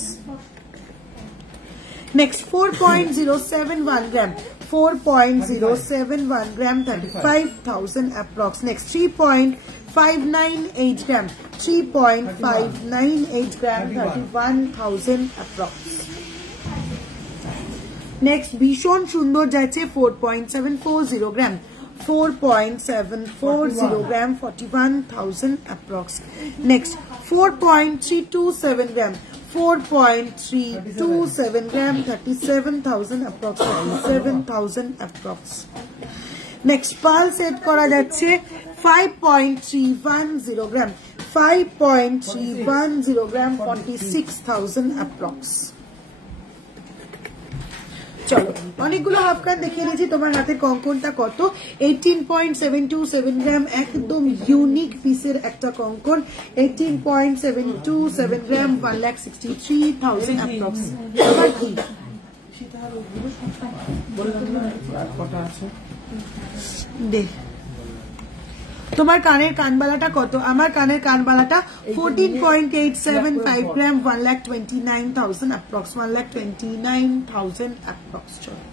নেক্সট 4.071 গ্রাম, 4.071 গ্রাম, 35,000 অ্যাপ্রক্স। নেক্সট 3.598 গ্রাম, 3.598 গ্রাম, 31,000 অ্যাপ্রক্স। নেক্সট ভীষণ সুন্দর যাচ্ছে 4.740 গ্রাম, 4.740 গ্রাম, 41,000 অ্যাপ্রক্স। নেক্সট 4.327 গ্রাম, 4.327 গ্রাম, 37,000 অ্যাপ্রক্স, 37,000 অ্যাপ্রক্স। নেক্সট পাল সেট করা যাচ্ছে 5.310 গ্রাম, 5.310 গ্রাম, 46,000 অ্যাপ্রক্স। চলো অনেকগুলো হাফকান দেখিয়ে দিয়েছি। তোমার হাতে কঙ্কনটা কত? 18.727 গ্রাম, একদম ইউনিক পিসের একটা কঙ্কন, 18.727 গ্রাম, 1,63,000 অ্যাপ্রক্স। আবার কি দে তোমার কানের কানবালাটা কত? আমার কানের কানবালাটা 14.875 গ্রাম, 1,29,000 অ্যাপ্রক্স, 1,29,000 অ্যাপ্রক্স। চলো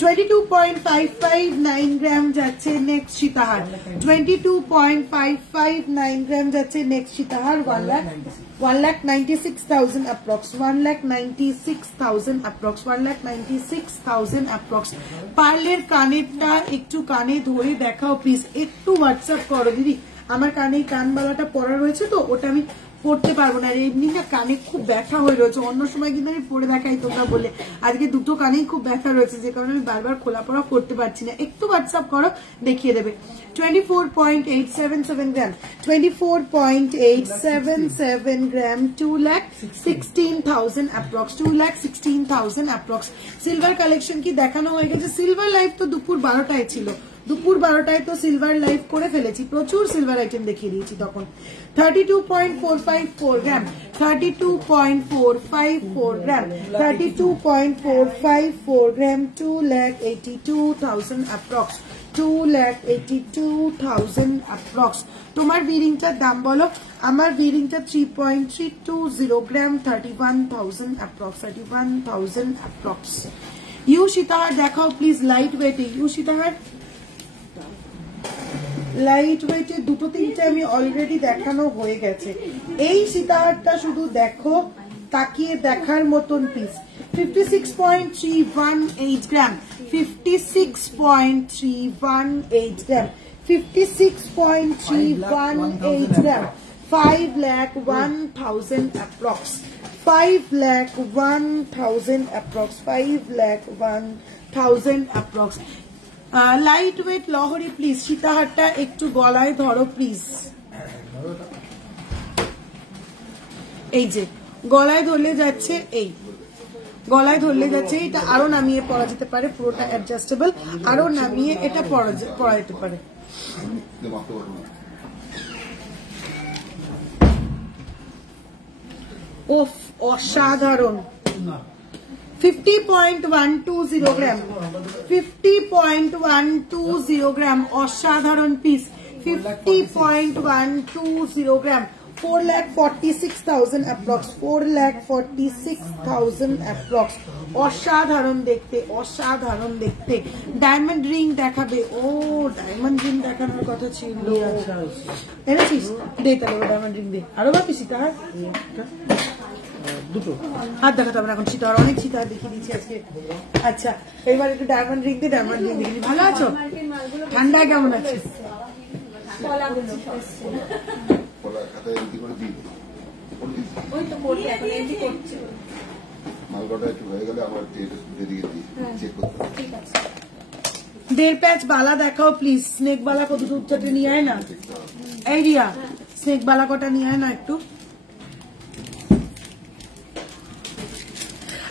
22.559 গ্রাম যাচ্ছে নেক্সট সীতাহার, 22.559 গ্রাম যাচ্ছে নেক্সট সীতাহার, 1,96,000 অ্যাপ্রক্স, 1,96,000 অ্যাপ্রক্স, 1,96,000 অ্যাপ্রক্স। পার্লের কানেরটা একটু কানে ধরে দেখাও প্লিজ, একটু হোয়াটসঅ্যাপ করো দিদি। আমার কানে কানবালাটা পরা রয়েছে তো ওটা আমি পড়তে পারবো না, এমনি না কানে খুব ব্যথা হয়ে রয়েছে, অন্য সময় কিন্তু আমি পরে দেখাই তোমরা বলে, আজকে দুটো কানেই খুব ব্যথা রয়েছে যে কারণে আমি বারবার খোলা পড়া করতে পারছি না, একটু হোয়াটসঅ্যাপ করো দেখিয়ে দেবে। 24.877 গ্রাম, 24.877 গ্রাম, 2,16,000 অ্যাপ্রক্স, 2,16,000 অ্যাপ্রক্স। সিলভার কালেকশন কি দেখানো হয়ে গেছে? সিলভার লাইভ তো দুপুর 12টায় ছিল, দুপুর 12টায় তো সিলভার লাইভ করে ফেলেছি, প্রচুর সিলভার আইটেম দেখিয়ে দিয়েছি তখন। 32.454 গ্রাম, 32.454 গ্রাম, 32.454 গ্রাম, 2,82,000 অ্যাপ্রক্স, 2,82,000 অ্যাপ্রক্স। তোমার বিরিংটার দাম বলো? আমার বিরিংটা 3.320 গ্রাম, 31,000 অ্যাপ্রক্স, 31,000 অ্যাপ্রক্স। ইউ সীতাহার দেখাও প্লিজ, লাইট ওয়েটে ইউ সীতাহার, লাইট ওয়েটে দুটো তিনটে আমি অলরেডি দেখানো হয়ে গেছে। এই সীতাহারটা শুধু দেখো, তাকিয়ে দেখার মতন পিস। 56.318 gram, 56.318 gram, 56.318 gram, 5,01,000 approx, 5,01,000 approx, 5,01,000 approx. Light weight লহরি প্লিজ, সীতাহারটা একটু গলায় ধরো প্লিজ, এই যে গলায় ধরলে যাচ্ছে, এই গলায় ধরলে যাচ্ছে, এটা আরো নামিয়ে পরা যেতে পারে, পুরোটা অ্যাডজাস্টেবল, আরো নামিয়ে এটা পরা যেতে পারে। ওফ অসাধারণ, 50.120 গ্রাম, 50.120 গ্রাম, অসাধারণ পিস, 50.120 গ্রাম, 4,46,000 অ্যাপ্রক্স, 4,46,000 অ্যাপ্রক্স। অসাধারণ দেখতে, অসাধারণ দেখতে। ডায়মন্ড রিং দেখাবে? ও ডায়মন্ড রিং দেখানোর কথা ছিল, এনেছিস? দে তাহলে ডায়মন্ড রিং দে। আরো বাকি সীতাহার দুটো হাত দেখাতে হবে এখন, সীতাহার অনেক সীতাহার দেখিয়ে দিচ্ছি আজকে। আচ্ছা এবার একটু ডায়মন্ড রিং দিয়ে, ডায়মন্ড রিং দেখি। ভালো আছো? ঠান্ডা কেমন আছে? দেড় প্যাচ বালা দেখাও প্লিজ, স্নেক বালা কত দুধটাতে নিয়ে আয় না, এই রিয়া স্নেক বালা কটা নিয়ে আয় না একটু।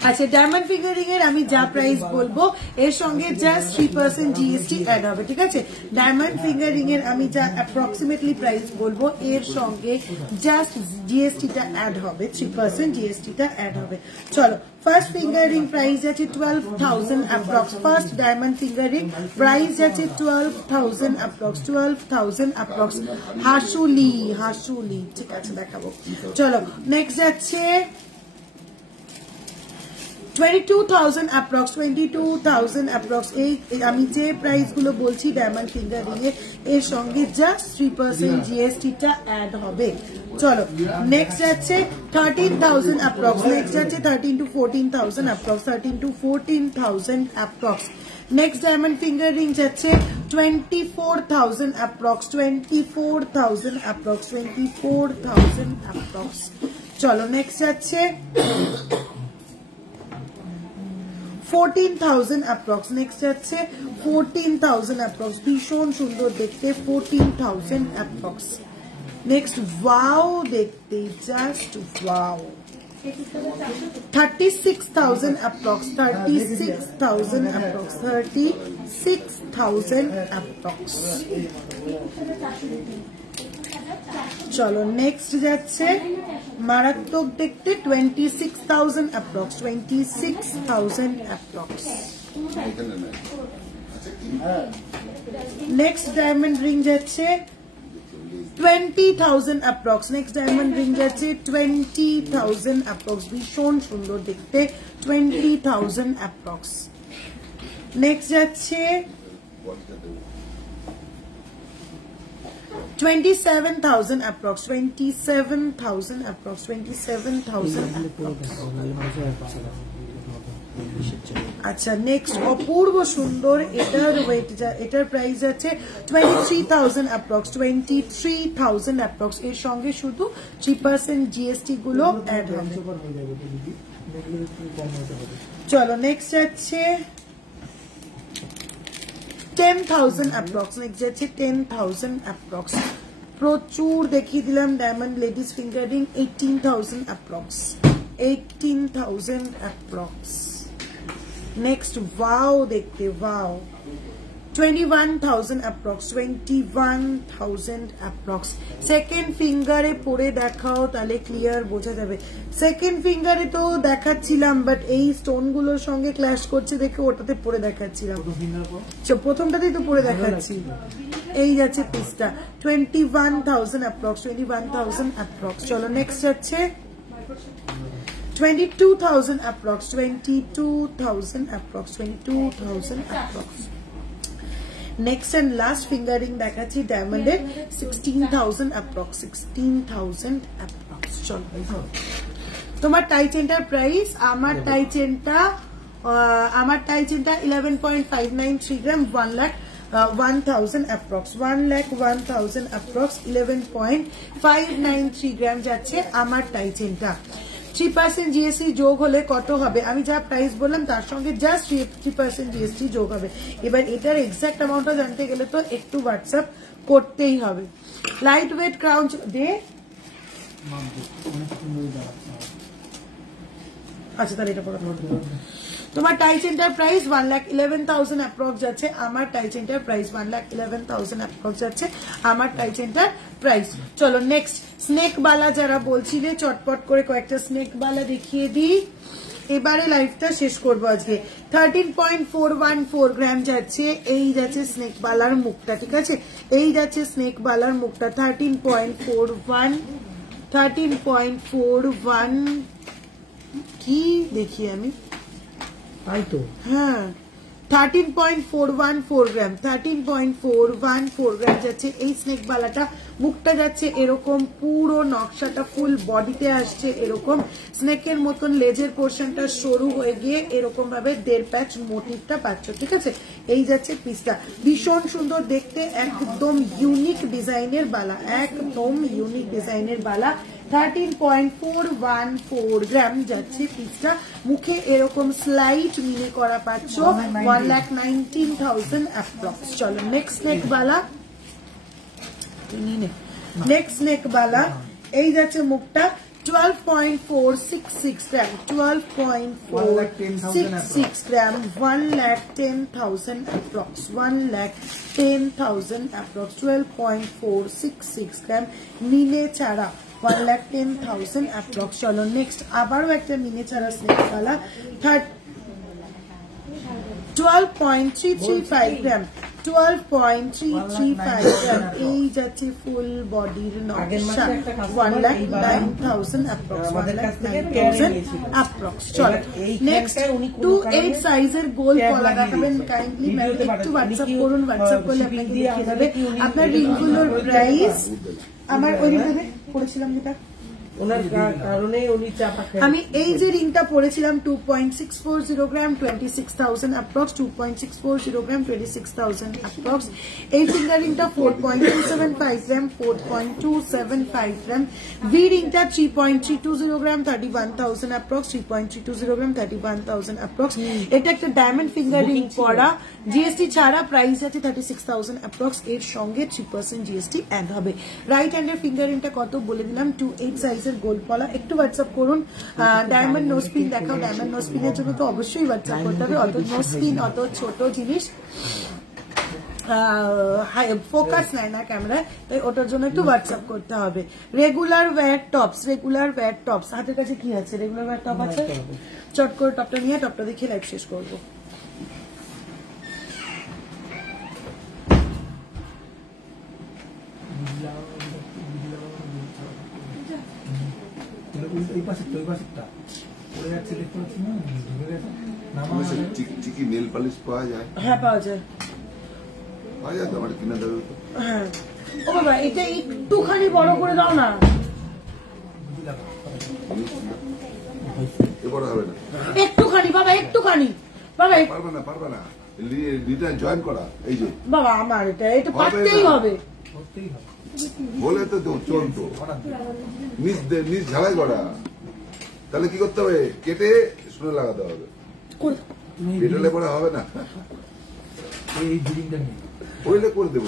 আচ্ছা ডায়মন্ড ফিঙ্গারিং এর আমি যা প্রাইস বলবো এর সঙ্গে জাস্ট 3% জিএসটি অ্যাড হবে, ঠিক আছে? ডায়মন্ড ফিঙ্গারিং এর আমি যা অ্যাপ্রক্সিমেটলি প্রাইস বলবো এর সঙ্গে জাস্ট জিএসটিটা অ্যাড হবে, 3% জিএসটিটা অ্যাড হবে। চলো ফার্স্ট ফিঙ্গারিং প্রাইস আছে 12,000 approx, first diamond fingering price আছে 12,000 অ্যাপ্রক্স, 12,000 অ্যাপ্রক্স। হাসুলি, হাসুলি, ঠিক আছে দেখাবো। চলো নেক্সট যাচ্ছে 22,000 অ্যাপ্রক্স, 22,000 অ্যাপ্রক্স। এই আমি যে প্রাইস গুলো বলছি ডায়মন্ড ফিঙ্গারিং এর সঙ্গে জাস্ট 3% জিএসটিটা অ্যাড হবে। চলো নেক্সট যাচ্ছে 13,000 অ্যাপ্রক্স, নেক্সট যাচ্ছে 13 to 14,000 approx, 13 to 14,000 approx. Next diamond fingering যাচ্ছে 24,000 অ্যাপ্রক্স, 24,000 অ্যাপ্রক্স, 24,000 অ্যাপ্রক্স। চলো নেক্সট যাচ্ছে 14,000 অ্যাপ্রক্স, নেক্সট যাচ্ছে 14,000 অ্যাপ্রক্স, ভীষণ সুন্দর দেখতে, 14,000 অ্যাপ্রক্স। নেক্সট ওয়াও দেখতে, just wow, 36,000 approx, 36,000 approx, 36,000 approx. চলো নেক্সট যাচ্ছে মারাত্মক দেখতে 26,000 approx, 26,000 approx. Next diamond ring যাচ্ছে 20,000 অ্যাপ্রক্স। নেক্সট ডায়মন্ড রিং যাচ্ছে 20,000 অ্যাপ্রক্স, ভীষণ সুন্দর দেখতে, 20,000 অ্যাপ্রক্স। নেক্সট যাচ্ছে 27,000 অ্যাপ্রক্স, 27,000 অ্যাপ্রক্স, 27,000 অ্যাপ্রক্স। আচ্ছা নেক্সট অপূর্ব সুন্দর, এটার ওয়েট এটার প্রাইস আছে 23,000 অ্যাপ্রক্স, 23,000 অ্যাপ্রক্স। এর সঙ্গে শুধু 3% জিএসটি গুলো অ্যাড হবে। চলো নেক্সট যাচ্ছে 10,000 অ্যাপ্রক্স। নেক্সট যাচ্ছে 10,000 অ্যাপ্রক্স। প্রচুর দেখিয়ে দিলাম diamond ladies finger ring, 18,000 approx, 18,000 approx. Next wow দেখতে, ওয়াও 21,000 অ্যাপ্রক্স, 21,000 অ্যাপ্রক্স। সেকেন্ড ফিঙ্গারে পরে দেখাও তাহলে ক্লিয়ার বোঝা যাবে। সেকেন্ড ফিঙ্গারে তো দেখাচ্ছিলাম বাট এই স্টোন গুলোর সঙ্গে ক্ল্যাশ করছে দেখে ওটাতে পরে দেখাচ্ছিলাম, প্রথমটাতেই তো পরে দেখাচ্ছি। এই যাচ্ছে পিসটা 21,000 অ্যাপ্রক্স, 21,000 অ্যাপ্রক্স। চলো নেক্সট যাচ্ছে 22,000 approx, 22,000 approx, 22,000 approx. Next and last finger ring দেখাচ্ছি ডায়মন্ডের 16,000 অ্যাপ্রক্স, 16,000 অ্যাপ্রক্স। চলো তোমার টাই চেনটার প্রাইস, আমার টাই চেনটা 11.593 গ্রাম, 1,01,000 অ্যাপ্রক্স, 1,01,000 অ্যাপ্রক্স, 11.593 গ্রাম যাচ্ছে আমার টাই চেনটা। 3% জিএসটি যোগ হলে কত হবে? আমি যা প্রাইস বললাম তার সঙ্গে জাস্ট 3% জিএসটি যোগ হবে। এবার এটার এক্সাক্ট অ্যামাউন্টটা জানতে গেলে তো একটু হোয়াটসঅ্যাপ করতেই হবে। লাইট ওয়েট ক্রাউন দে, আচ্ছা তাহলে এটা পড়া। তোমার টাই চেনটার প্রাইস 1,11,000 অ্যাপ্রক্স যাচ্ছে, আমার টাই চেনটার প্রাইস 1,11,000 অ্যাপ্রক্স যাচ্ছে, আমার টাই চেনটার প্রাইস। চলো নেক্সট স্নেক বালা যারা বলছিলে চটপট করে কয়েকটা স্নেক বালা দেখিয়ে দিই, এবারে লাইফটা শেষ করবো আজকে। 13.414 গ্রাম যাচ্ছে, এই যাচ্ছে স্নেক বালার মুখটা, ঠিক আছে, এই যাচ্ছে স্নেক বালার মুখটা 13.41 কি দেখি আমি, তাই তো হ্যাঁ 13.414 গ্রাম, 13.414 গ্রাম যাচ্ছে এই স্নেক বালাটা। মুখটা যাচ্ছে এরকম, পুরো নকশাটা ফুল বডিতে আসছে এরকম, স্নেকের মতন লেজের পোর্শনটা সরু হয়ে গিয়ে এরকম ভাবে 1.5 প্যাচ মোটিভটা পাচ্ছ, ঠিক আছে। এই যাচ্ছে পিসটা, ভীষণ সুন্দর দেখতে, একদম ইউনিক ডিজাইনের বালা, একদম ইউনিক ডিজাইনের বালা। 13.414 গ্রাম যাচ্ছে পিসটা, মুখে এরকম স্লাইট মিনি করা পাচ্ছ, 1,19,000 অ্যাপ্রক্স। চলো নেক্সট নেক বালা, নেক্সট নেক বালা, এই যাচ্ছে মুখটা 12.466 গ্রাম, 12.466 গ্রাম, 1,10,000 অ্যাপ্রক্স, 1,10,000 অ্যাপ্রক্স, 12.466 গ্রাম মিনে ছাড়া, 1,10,000 অ্যাপ্রক্স। চলো নেক্সট আবারও একটা মিনে ছাড়া স্নেক বালা 12.335 গ্রাম, 12.335 গ্রাম, এই যাচ্ছে ফুল বডির নকশা, 1,09,000 অ্যাপ্রক্স, 1,09,000 অ্যাপ্রক্স। চলো নেক্সট 2/8 সাইজের গোল পলা দেখাবেন কাইন্ডলি ম্যাম, একটু হোয়াটসঅ্যাপ করুন, হোয়াটসঅ্যাপ করলে আপনাকে দেখিয়ে দেবে আপনার রিংগুলোর প্রাইস। আমার ওই রিংটা পড়েছিলাম যেটা আমি এই যে রিংটা পরেছিলাম 2.640 গ্রাম, 26,000 অ্যাপ্রক্স, 2.640 গ্রাম, 26,000 অ্যাপ্রক্স। এই ফিঙ্গার রিংটা 4.275 গ্রাম, 4.275 গ্রাম। ভি রিংটা 3.320 গ্রাম, 31,000 অ্যাপ্রক্স, 3.320 গ্রাম, 31,000 অ্যাপ্রক্স। এটা একটা ডায়মন্ড ফিঙ্গার রিং পরা, জিএসটি ছাড়া প্রাইস আছে 36,000 অ্যাপ্রক্স, এর সঙ্গে 3% জিএসটি অ্যাড হবে। রাইট হ্যান্ডের ফিঙ্গার রিংটা কত বলে দিলাম, 2/8 সাইজের গোল পলা। একটু হোয়াটসঅ্যাপ করুন, ডায়মন্ড নোজ পিন দেখাও, ডায়মন্ড নোজ পিনের জন্য তো অবশ্যই হোয়াটসঅ্যাপ করতে হবে, অত নোজ পিন অত ছোট জিনিস ফোকাস নেয় না ক্যামেরায়, তাই ওটার জন্য একটু হোয়াটসঅ্যাপ করতে হবে। রেগুলার ওয়্যার টপস হাতের কাছে কি আছে? রেগুলার ওয়্যার টপ আছে, চট করে টপটা নিয়ে টপটা দেখিয়ে লাইভ শেষ করবো। চিকি নেল পালিশ পাওয়া যায়? হ্যাঁ পাওয়া যায়। তো আমার কিনা দেবে তো। হ্যাঁ ও বাবা, এটা একটুখানি বড় করে দাও না। এবার হবে না, একটুখানি বাবা, একটুখানি বাবা। পারবে না ডিজাইন জয়েন করা। এই যে বাবা আমার এটা পারতেই হবে বলে তো চলতো, নিজ ঝালাই করা। তাহলে কি করতে হবে? কেটে শুনে লাগাতে হবে, কেটে পরে হবে না। ওইলে করে দেবো।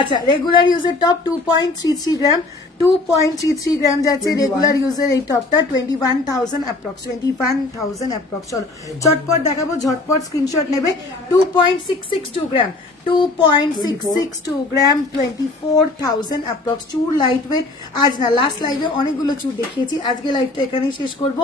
আচ্ছা, রেগুলার ইউজের টপ 2.33 গ্রাম, 2.33 গ্রাম যাচ্ছে রেগুলার ইউজের এই টপটা 21,000 অ্যাপ্রক্স, 21,000 অ্যাপ্রক্স। চলো চটপট দেখাবো, ঝটপট স্ক্রিনশট নেবে। 2.662 গ্রাম, 2.662 গ্রাম, 24,000 অ্যাপ্রক্স। চুর লাইট ওয়েট। আজ না, লাস্ট লাইভে অনেকগুলো চুর দেখিয়েছি, আজকে লাইভটা এখানেই শেষ করব।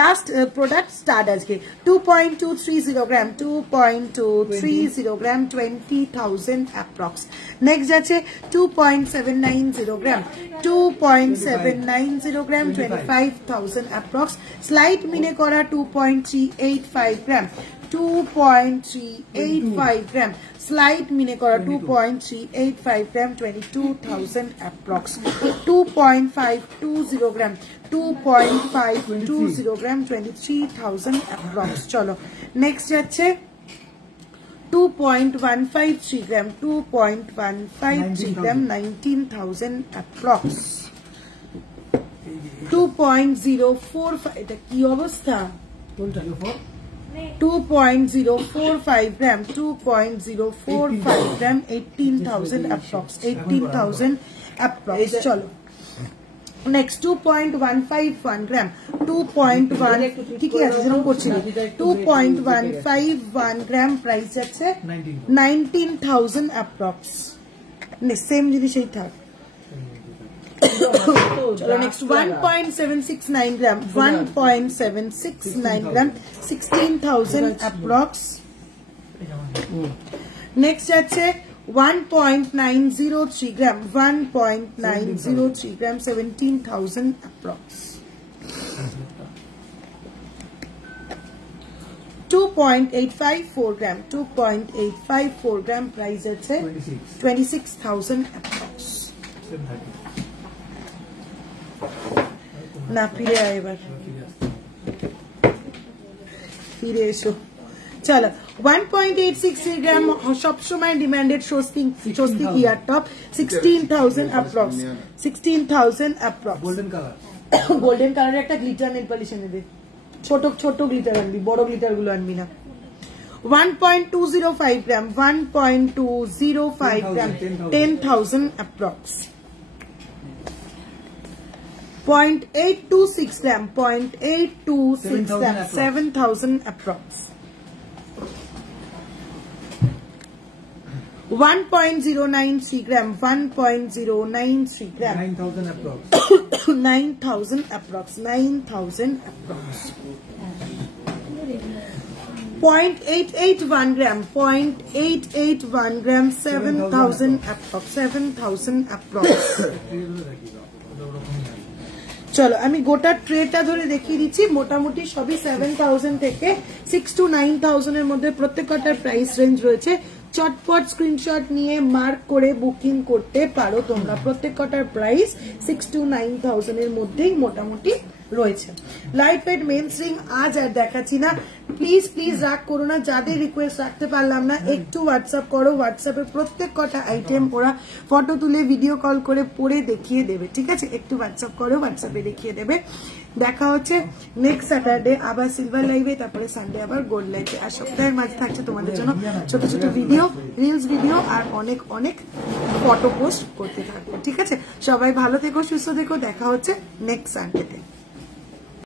লাস্ট প্রোডাক্ট স্টার্ট আজকে 2.230 গ্রাম, 2.230 গ্রাম, 20,000 অ্যাপ্রক্স। নেক্সট যাচ্ছে 2.790 গ্রাম, 2.790 গ্রাম, 25,000 অ্যাপ্রক্স। স্লাইট মিনে করা 2.385 গ্রাম, 2.385 গ্রাম, স্লাইট মিনে করা 2.385 গ্রাম, 22,000 অ্যাপ্রক্স। 2.520 গ্রাম, 2.520 গ্রাম, 23,000 অ্যাপ্রক্স। চলো নেক্সট যাচ্ছে 2.153 গ্রাম, 2.153 গ্রাম, 19,000 অ্যাপ্রক্স। 2.045, এটা কি অবস্থা? 2.045 গ্রাম, 2.045 গ্রাম, 18,000 অ্যাপ্রক্স, 18,000 অ্যাপ্রক্স। চলো নেক্সট 2.151 গ্রাম, 2.1 ঠিকই আছে যেরকম করছিল, 2.151 গ্রাম, প্রাইস যাচ্ছে 19,000 অ্যাপ্রক্স। সেম জিনিসই থাক। চলো নেক্সট 1.769 গ্রাম, 1.769 গ্রাম, 16,000 অ্যাপ্রক্স। নেক্সট যাচ্ছে 1.903 গ্রাম, 1.903 গ্রাম, 17,000 অ্যাপ্রক্স। 2.854 গ্রাম, 2.854 গ্রাম, প্রাইস আছে 26,000 অ্যাপ্রক্স। না ফিরে আয়, এবার ফিরে এসো। চলো 1.863 গ্রাম, সবসময় ডিমান্ডেড স্বস্তিক ear top, 16,000 approx, 16,000 approx. Golden colour, golden কালারের একটা গ্লিটার নেল পলিশ এনে দে, ছোট ছোট গ্লিটার আনবি, বড় গ্লিটার গুলো আনবি না। 1.205 গ্রাম, 1.205 গ্রাম, 10,000 অ্যাপ্রক্স। 0.826 গ্রাম, 0.826 গ্রাম, 7,000 অ্যাপ্রক্স। 1.093 গ্রাম, 1.093 গ্রাম, 9,000 approx, 9,000 approx, 9,000 approx. 0.881 gram, 0.881 gram, 7,000 approx, 7,000 approx. চলো আমি গোটা ট্রেটা ধরে দেখিয়ে দিচ্ছি, মোটামুটি সবই 7,000 থেকে 6 to 9,000 এর মধ্যে প্রত্যেকটার প্রাইস রেঞ্জ রয়েছে। চটপট স্ক্রিনশট নিয়ে মার্ক করে বুকিং করতে পারো তোমরা। প্রত্যেকটার প্রাইস 6 to 9,000 এর মধ্যেই মোটামুটি রয়েছে। লাইট ওয়েট মেন স্ট্রিং আজ আর দেখাচ্ছি না, প্লিজ প্লিজ রাগ করো না। যাদের রিকোয়েস্ট রাখতে পারলাম না একটু হোয়াটসঅ্যাপ করো, হোয়াটসঅ্যাপে প্রত্যেক কটা আইটেম ওরা ফটো তুলে ভিডিও কল করে পরে দেখিয়ে দেবে, ঠিক আছে? একটু হোয়াটসঅ্যাপ করো, হোয়াটসঅ্যাপে দেখিয়ে দেবে। দেখা হচ্ছে নেক্সট স্যাটারডে আবার সিলভার লাইভে, তারপরে সানডে আবার গোল্ড লাইভে। আর সপ্তাহের মাঝে থাকছে তোমাদের জন্য ছোট ছোট ভিডিও, রিলস ভিডিও আর অনেক অনেক ফটো পোস্ট করতে থাকবো, ঠিক আছে? সবাই ভালো থেকো, সুস্থ থেকো, দেখা হচ্ছে নেক্সট সানডেতে।